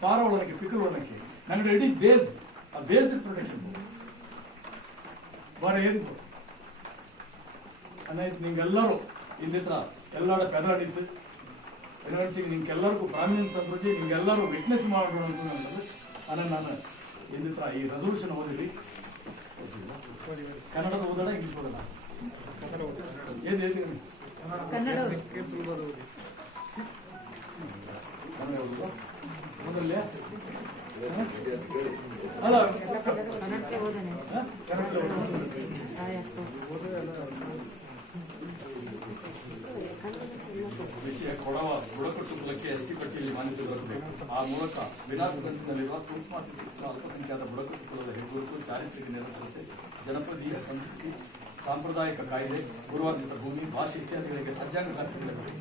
ಪಾರ ಒಳಗೆ ಪಿಕಲ್ ಒಳಗೆ ನಂಗಡೆ ಇಡೀ ಬೇಸ್ ಆ ಬೇಸಿಕ್ ಪ್ರೊಟೆಕ್ಷನ್ ಬಾರ ಏನ್ ಅನ್ನಾಯ್ತು ನಿಂಗೆಲ್ಲರೂ ಇಲ್ಲಿತ್ರ ಎಲ್ಲಾಡ ಪೆದಾಡಿತ್ತು ಎನ್ವನ್ಸಿಗೆ ನಿಮ್ಗೆಲ್ಲರಿಗೂ ಪ್ರಾಮಿನೆನ್ಸ್ ಅಂದ್ರೆ ನಿಮ್ಗೆಲ್ಲರೂ ವಿಟ್ನೆಸ್ ಮಾಡೋಣ ಅಂತ ನಾನು ಇಲ್ಲಿತ್ರ ಈ ರೆಸಲ್ಯೂಷನ್ ಓದಿರಿ ಕನ್ನಡದ ಓದೋಣ ಇಂಗ್ಲಿಷ್ ಓದೋಣ ಏನ್ ಹೇಳ್ತೀನಿ ಕನ್ನಡ ಓದಲ್ಲೇ ಅಲ್ಲ ಕನ್ನಡ ಓದನೆ ವಿಷಯ ಕೊಡವ ಬುಡಕಟ್ಟು ಕುಲಕ್ಕೆ ಎಸ್ಟಿ ಪಟ್ಟಿಯಲ್ಲಿ ಮಾನ್ಯತೆ ದೊರಕಬೇಕು ಆ ಮೂಲಕ ವಿನಾಶದಂಚಿನಲ್ಲಿರುವ ಸೂಕ್ಷ್ಮ ಅತಿ ಸೂಕ್ಷ್ಮ ಅಲ್ಪಸಂಖ್ಯಾತ ಬುಡಕಟ್ಟು ಕುಲದ ಹೆಗ್ಗುರುತು ಚಾರಿತ್ರಿಕ ನಿರಂತರತೆ ಜನಪದೀಯ ಸಂಸ್ಕೃತಿ ಸಾಂಪ್ರದಾಯಿಕ ಕಾಯ್ದೆ ಪೂರ್ವಾರ್ಜಿತ ಭೂಮಿ ಭಾಷೆ ಇತ್ಯಾದಿಗಳಿಗೆ ರಾಜ್ಯಾಂಗ ಘಟಕಗಳಿವೆ